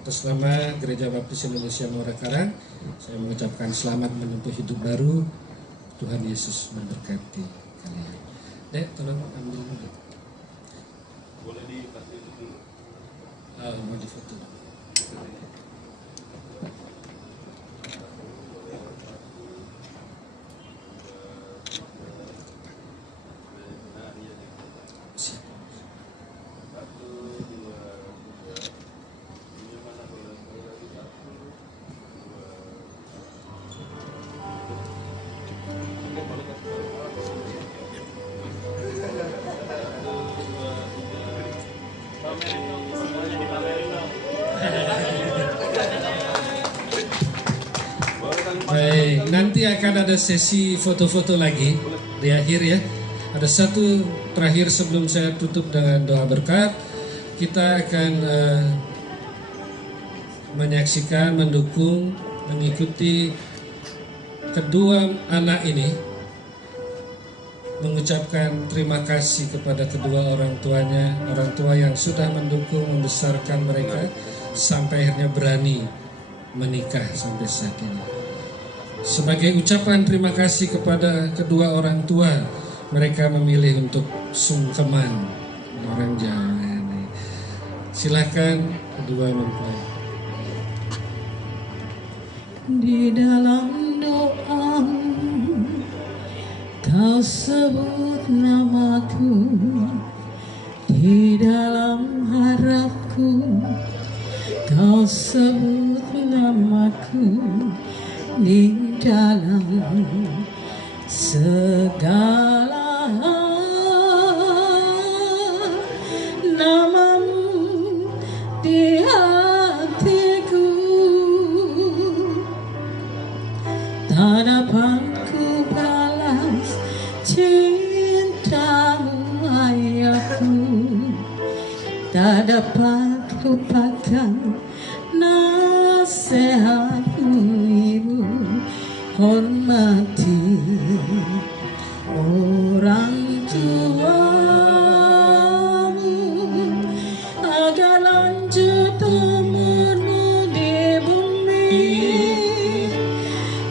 atas nama Gereja Baptis Indonesia Muara Karang, saya mengucapkan selamat menempuh hidup baru. Tuhan Yesus memberkati kalian. Dek, tolong ambil dulu. Boleh dikasih dulu. Mau difoto. Baik, nanti akan ada sesi foto-foto lagi di akhir ya. Ada satu terakhir sebelum saya tutup dengan doa berkat. Kita akan menyaksikan, mendukung, mengikuti kedua anak ini mengucapkan terima kasih kepada kedua orang tuanya, orang tua yang sudah mendukung, membesarkan mereka sampai akhirnya berani menikah sampai saat ini. Sebagai ucapan terima kasih kepada kedua orang tua, mereka memilih untuk sungkeman, orang Jawa ini. Silakan kedua mempelai. Di dalam doamu Kau sebut namaku, di dalam harapku Kau sebut namaku, di dalam segala hal. Namamu di hatiku, tak dapat ku balas cintamu ayahku, tak dapat lupakan nasihatmu ibu. Hormati orang tuamu agar lanjut umurmu di bumi.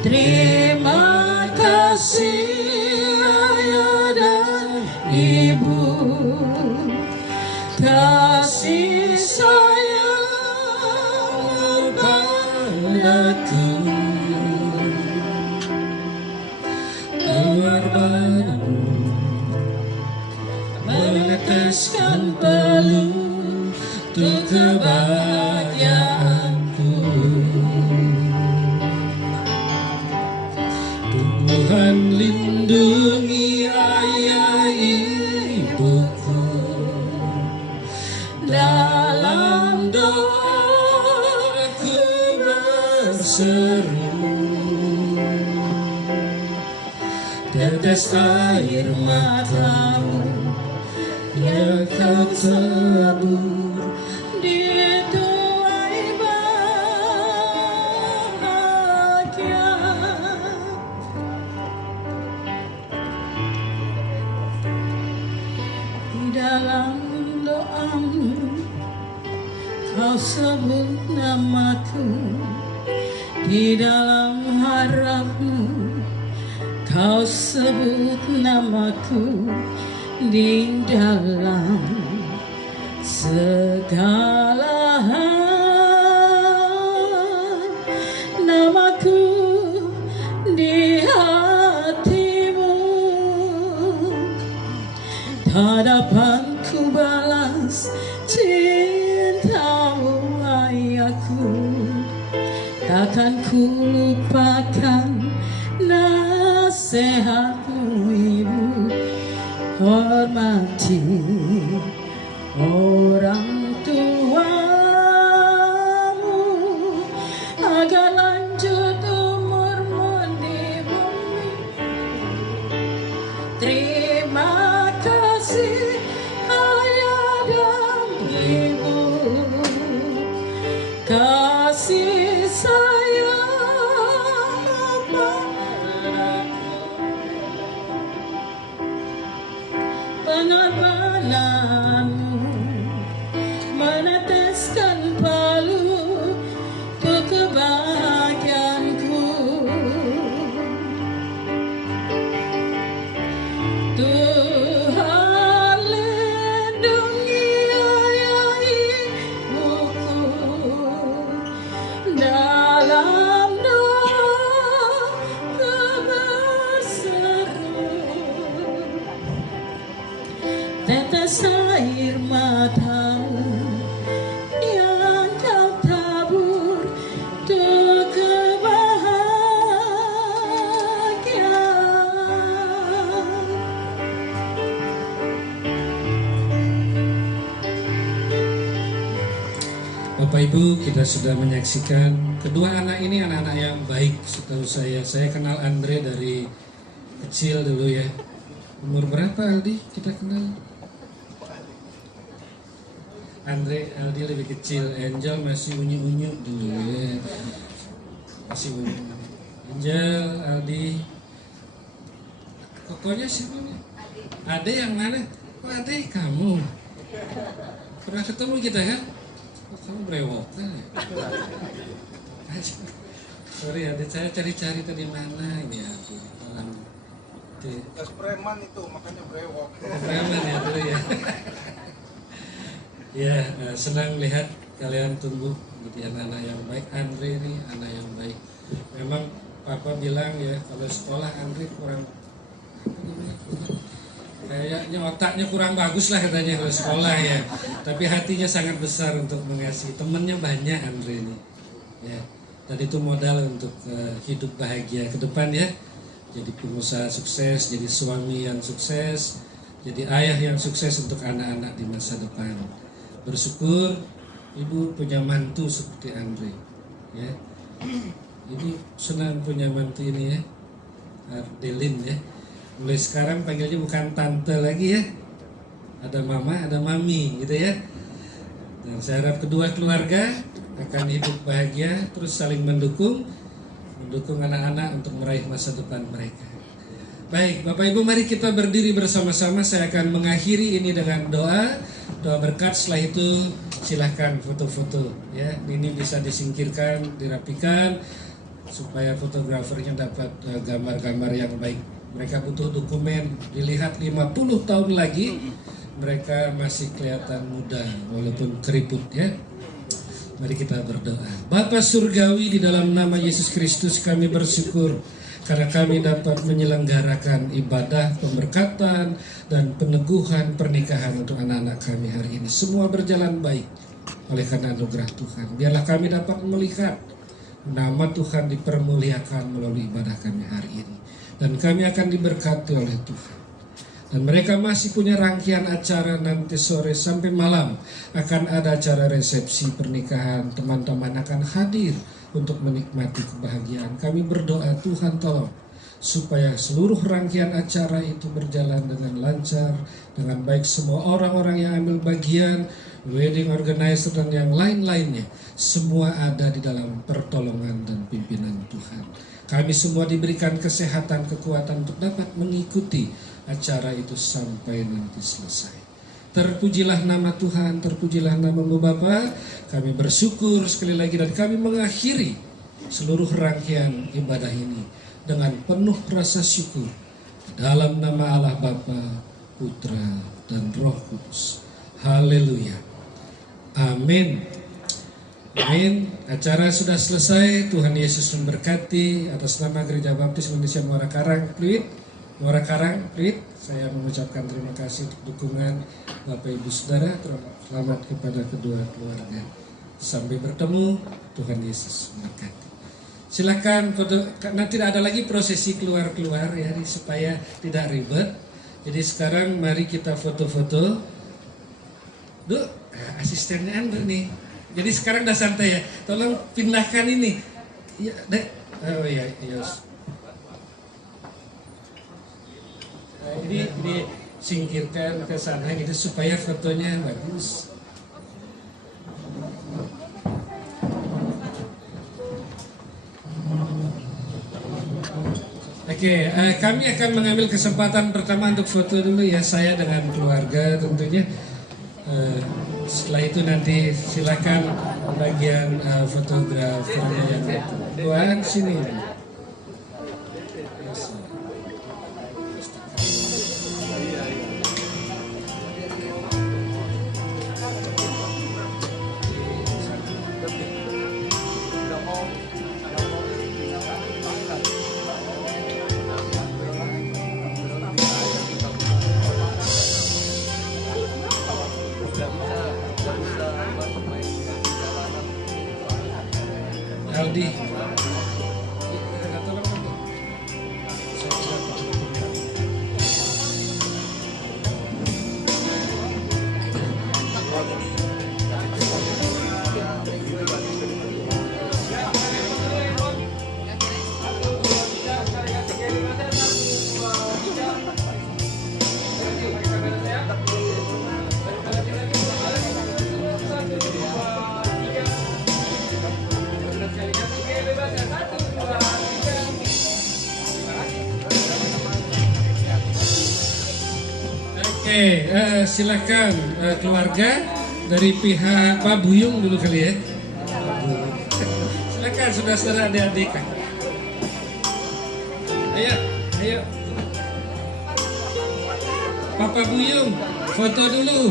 Terima kasih ayah dan ibu, kasih sayang padaku. Pengorbananmu meneteskan peluh untuk kebahagiaanku. Tuhan lindungi ayah ibuku, dalam doaku berseru. Tetes air matamu yang kau tabur di tuai bahagia. Di dalam doamu kau sebut namaku, di dalam harapmu Kau sebut namaku, di dalam segala hal. Namaku di hatimu, tak dapat ku balas cintamu ayahku, takkan ku lupakan nasihatmu ibu. Hormati orang tuamu agar lanjut umurmu di bumi. Terima kasih ayah dan ibu, kasih sayang pengorbananmu meneteskan palu untuk kebahagiaanku. Tuhan lindungi ayah ibuku, dalam doaku berseru. Tetes air matamu Bapak Ibu, kita sudah menyaksikan kedua anak ini anak-anak yang baik. Setahu saya kenal Andre dari kecil dulu ya. Umur berapa Aldi kita kenal? Aldi lebih kecil, Angel masih unyu-unyu dulu ya. Masih unyu. Angel, Aldi. Kokonya siapa nih? Ade yang mana? Oh Ade kamu. Pernah ketemu kita kan? Oh, kamu brewok kan ya? Sorry ya, saya cari-cari tadi mana ini ya. Gas preman itu, makanya brewok. Preman ya dulu ya. Ya, senang lihat kalian tumbuh menjadi anak-anak yang baik. Andre ini anak yang baik. Memang Papa bilang ya, kalau sekolah Andre kurang apa namanya? Kayaknya otaknya kurang bagus lah katanya kalau sekolah ya. Tapi hatinya sangat besar untuk mengasihi. Temennya banyak Andre ini. Ya, dan itu modal untuk hidup bahagia ke depan ya. Jadi pengusaha sukses, jadi suami yang sukses, jadi ayah yang sukses untuk anak-anak di masa depan. Bersyukur ibu punya mantu seperti Andre. Ya, ini senang punya mantu ini ya, Ardelin ya. Mulai sekarang panggilnya bukan tante lagi ya, ada mama, ada mami gitu ya. Dan saya harap kedua keluarga akan hidup bahagia, terus saling mendukung anak-anak untuk meraih masa depan mereka. Baik, Bapak Ibu, mari kita berdiri bersama-sama. Saya akan mengakhiri ini dengan doa berkat. Setelah itu silahkan foto-foto ya. Ini bisa disingkirkan, dirapikan supaya fotografernya dapat gambar-gambar yang baik. Mereka butuh dokumen, dilihat 50 tahun lagi mereka masih kelihatan muda walaupun keriput ya. Mari kita berdoa. Bapa Surgawi, di dalam nama Yesus Kristus kami bersyukur karena kami dapat menyelenggarakan ibadah pemberkatan dan peneguhan pernikahan untuk anak-anak kami hari ini. Semua berjalan baik oleh karena anugerah Tuhan. Biarlah kami dapat melihat nama Tuhan dipermuliakan melalui ibadah kami hari ini. Dan kami akan diberkati oleh Tuhan. Dan mereka masih punya rangkaian acara nanti sore sampai malam. Akan ada acara resepsi pernikahan. Teman-teman akan hadir untuk menikmati kebahagiaan. Kami berdoa Tuhan tolong supaya seluruh rangkaian acara itu berjalan dengan lancar, dengan baik. Semua orang-orang yang ambil bagian, wedding organizer dan yang lain-lainnya, semua ada di dalam pertolongan dan pimpinan Tuhan. Kami semua diberikan kesehatan, kekuatan untuk dapat mengikuti acara itu sampai nanti selesai. Terpujilah nama Tuhan, terpujilah nama-Mu Bapa. Kami bersyukur sekali lagi dan kami mengakhiri seluruh rangkaian ibadah ini dengan penuh rasa syukur dalam nama Allah Bapa, Putra dan Roh Kudus. Haleluya. Amin. Amin. Acara sudah selesai. Tuhan Yesus memberkati. Atas nama Gereja Baptis Indonesia Muara Karang Pluit, saya mengucapkan terima kasih untuk dukungan Bapak Ibu Saudara. Selamat kepada kedua keluarga. Sampai bertemu. Tuhan Yesus memberkati. Silakan foto. Karena tidak ada lagi prosesi keluar-keluar ya, supaya tidak ribet. Jadi sekarang mari kita foto-foto. Duh, asistennya Andre nih. Jadi sekarang udah santai ya. Tolong pindahkan ini. Ya, Dek. Oh iya, Yos. Ini disingkirkan ke sana gitu supaya fotonya bagus. Oke, kami akan mengambil kesempatan pertama untuk foto dulu ya, saya dengan keluarga tentunya. Setelah itu nanti silakan bagian fotografernya yang Tuhan sini. Aldi. Silakan keluarga dari pihak Pak Buyung dulu kali ya. Silakan saudara-saudara adik-adik. Ayo. Papa Buyung, foto dulu.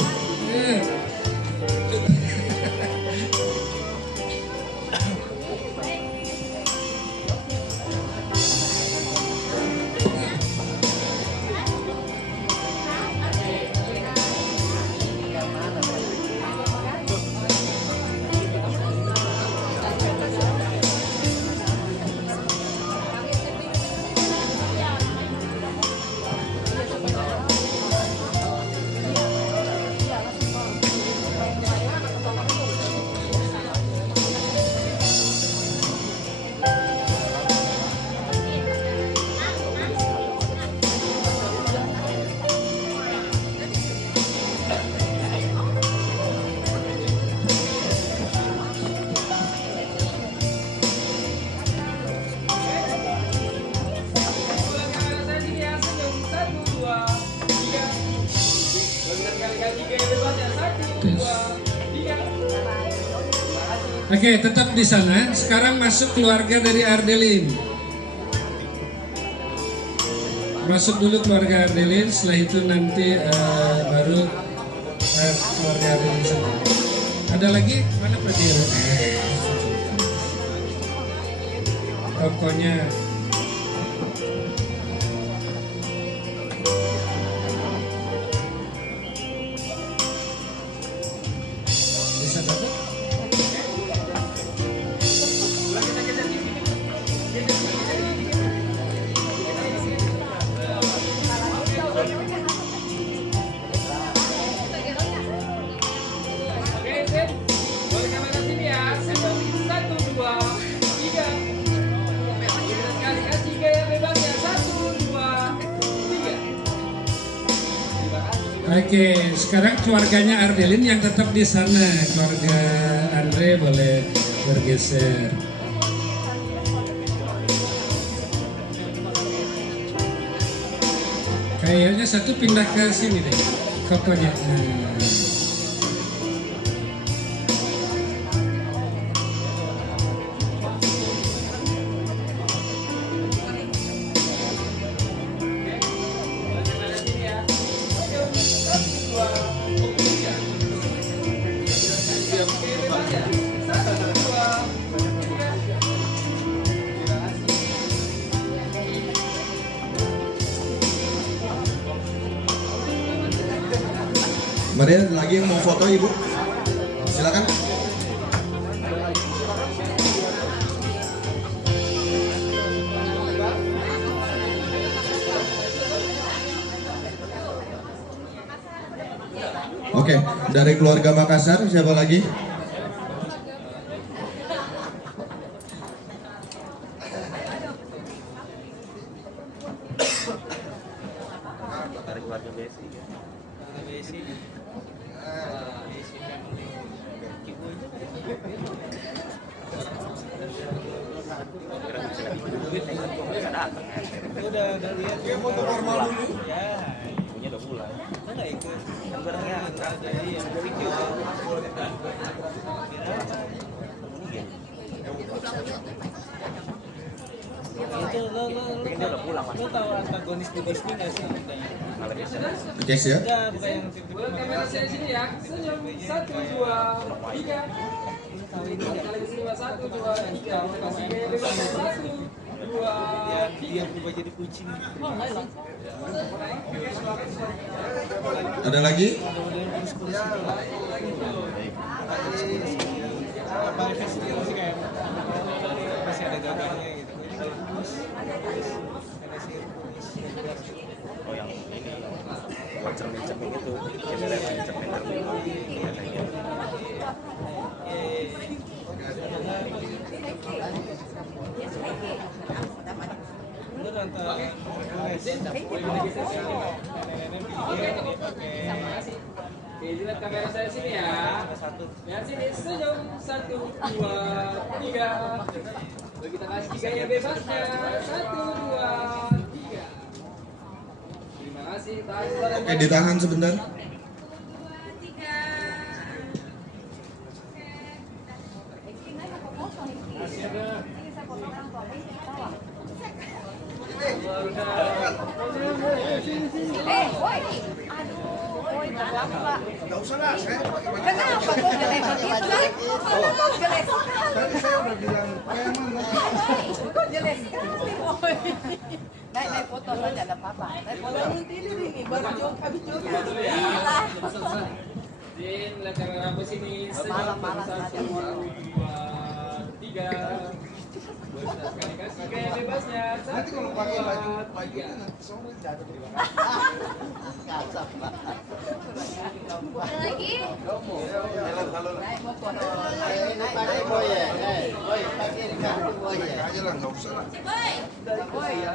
Oke, tetap di sana. Sekarang masuk keluarga dari Ardelin. Masuk dulu keluarga Ardelin. Setelah itu nanti baru keluarga Ardelin saja. Ada lagi? Mana Pradir? Tokonya. Bisa dapat? Oke, sekarang keluarganya Ardelin yang tetap di sana. Keluarga Andre boleh bergeser. Kayaknya satu pindah ke sini deh, kokonya. Mari ada lagi yang mau foto Ibu, silakan. Oke, dari keluarga Makassar siapa lagi? Lo tahu antagonis di Disney nggak sih? Oke, siap. Ya, bukan yang kamera saya sini ya. Senyum, 1, 2, 3. Tahu ini nggak? 1, 2, 3. Kasih gaya bebas. 1, 2, 3. Dia berubah jadi kucing. Ada lagi? Apa efeknya masih kayak masih ada gagangnya gitu. Oh yang ini buat cermin-cermin itu generasi cermin-cermin ya kayak gitu. Oke, lihat kamera saya sini ya. Lihat sini, senyum, 1, 2, 3. Lalu kita kasih gaya bebasnya, 1, 2, 3. Terima kasih. kasih. Tahan. Oke, ditahan sebentar. Nggak usah lah, saya pakai baju. Kenapa kok jelek begitu? Kenapa jelek sekali? Tadi saya udah bilang, preman lah. Kok jelek sekali, boy? Naik foto saja, ada apa-apa. Naik foto. Tidur ini, baru habis joget. Gila. Din, lihat kamera aku sini. Malas-malas aja. 1, 2, 3. Sekali kasih gaya bebasnya. Nanti kalau pakai baju itu nanti sore jatuh di bawah. Lagi? Naik motor. Aja lah, nggak usah lah. Boy.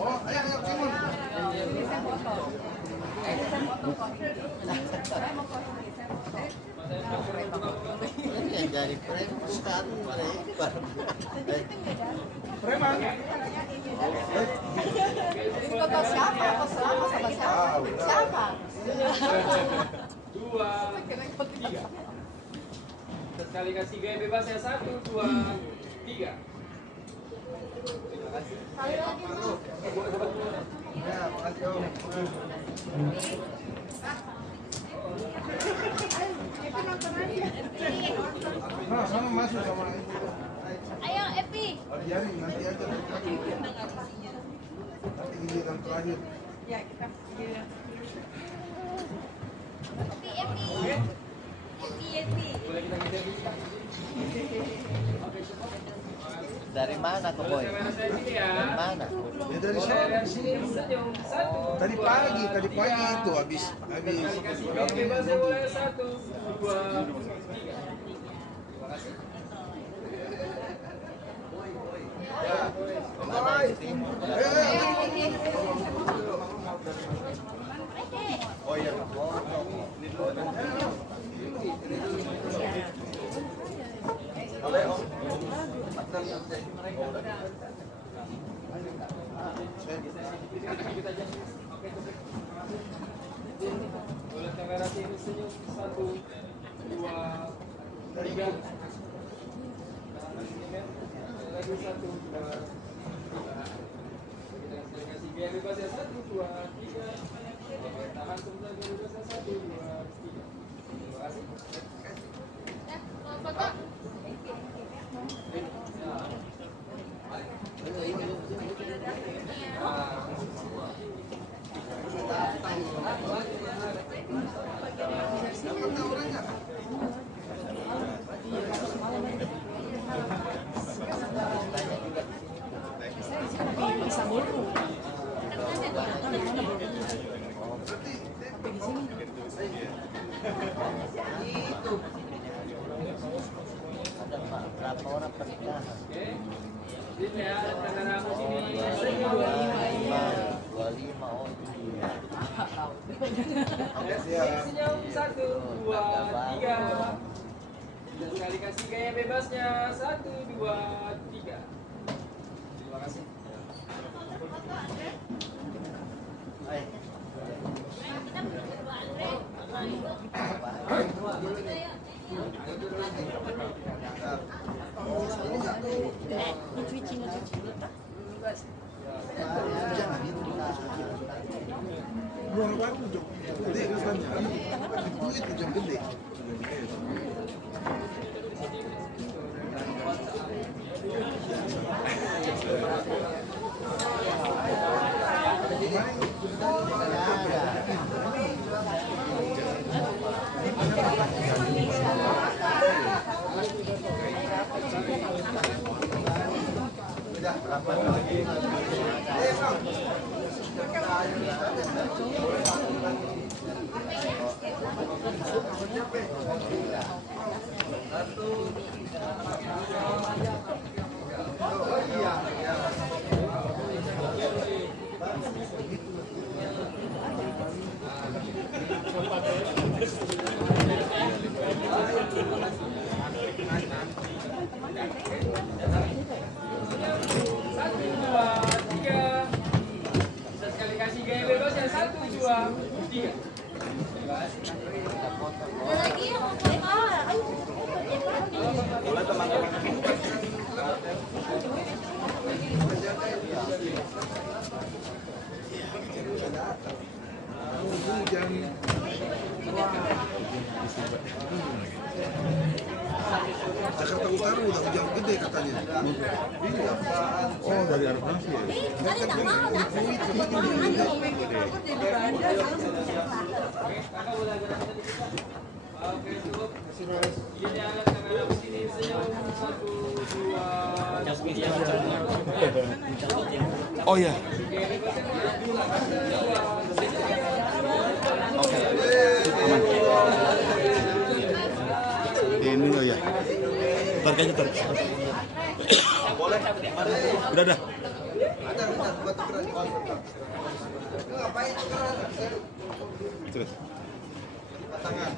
Oh, ayo, Timon. Saya foto. Saya foto kok. Saya mau foto nih, saya foto. Jadi Preman. Ini foto siapa? Foto selama sama siapa? Siapa? 2, 3. Sekali kasih gaya bebasnya. 1, 2, 3. Terima kasih. Ya, makasih Om. Nah, sana masuk sama itu. Ayo, Epi. Biarin nanti aja. Nanti giliran terakhir. Ya, kita Epi. Boleh kita ngejar. dari mana kok boy? Kamera saya sini ya. Dari mana? Ya dari sana. Dari sini senyum. 1. Tadi pagi itu habis. Kasih gaya bebasnya boleh. 1, 2, 3. Terima kasih. Oh iya. Boleh Om. Boleh kamera sini senyum. 1, 2, 3. Lagi 1, 2, 3. Kita kasih gaya bebas ya. 1, 2, 3. Tahan sebentar gaya bebasnya. 1, 2, 3. Terima kasih. Berapa orang pernikahan? Oke. Ini ya, kamera aku sini. 25 oh iya. Senyum. 1, 2, 3. Dan sekali kasih gaya bebasnya. 1, 2, 3. Terima kasih. Luar waktu jam gede rasanya. Itu jam gede. Sekali kasih gaya bebas yang 1, Jakarta Utara udah hujan gede katanya. Iya. Oh, dari arah mana sih? Oke, cukup. Ini angkat kamera ke sini, senyum. 1, 2, 3. Oh iya. Ini oh ya. Targetnya tar. Udah dah. Terus. Tangan.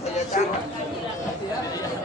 saja, Cak.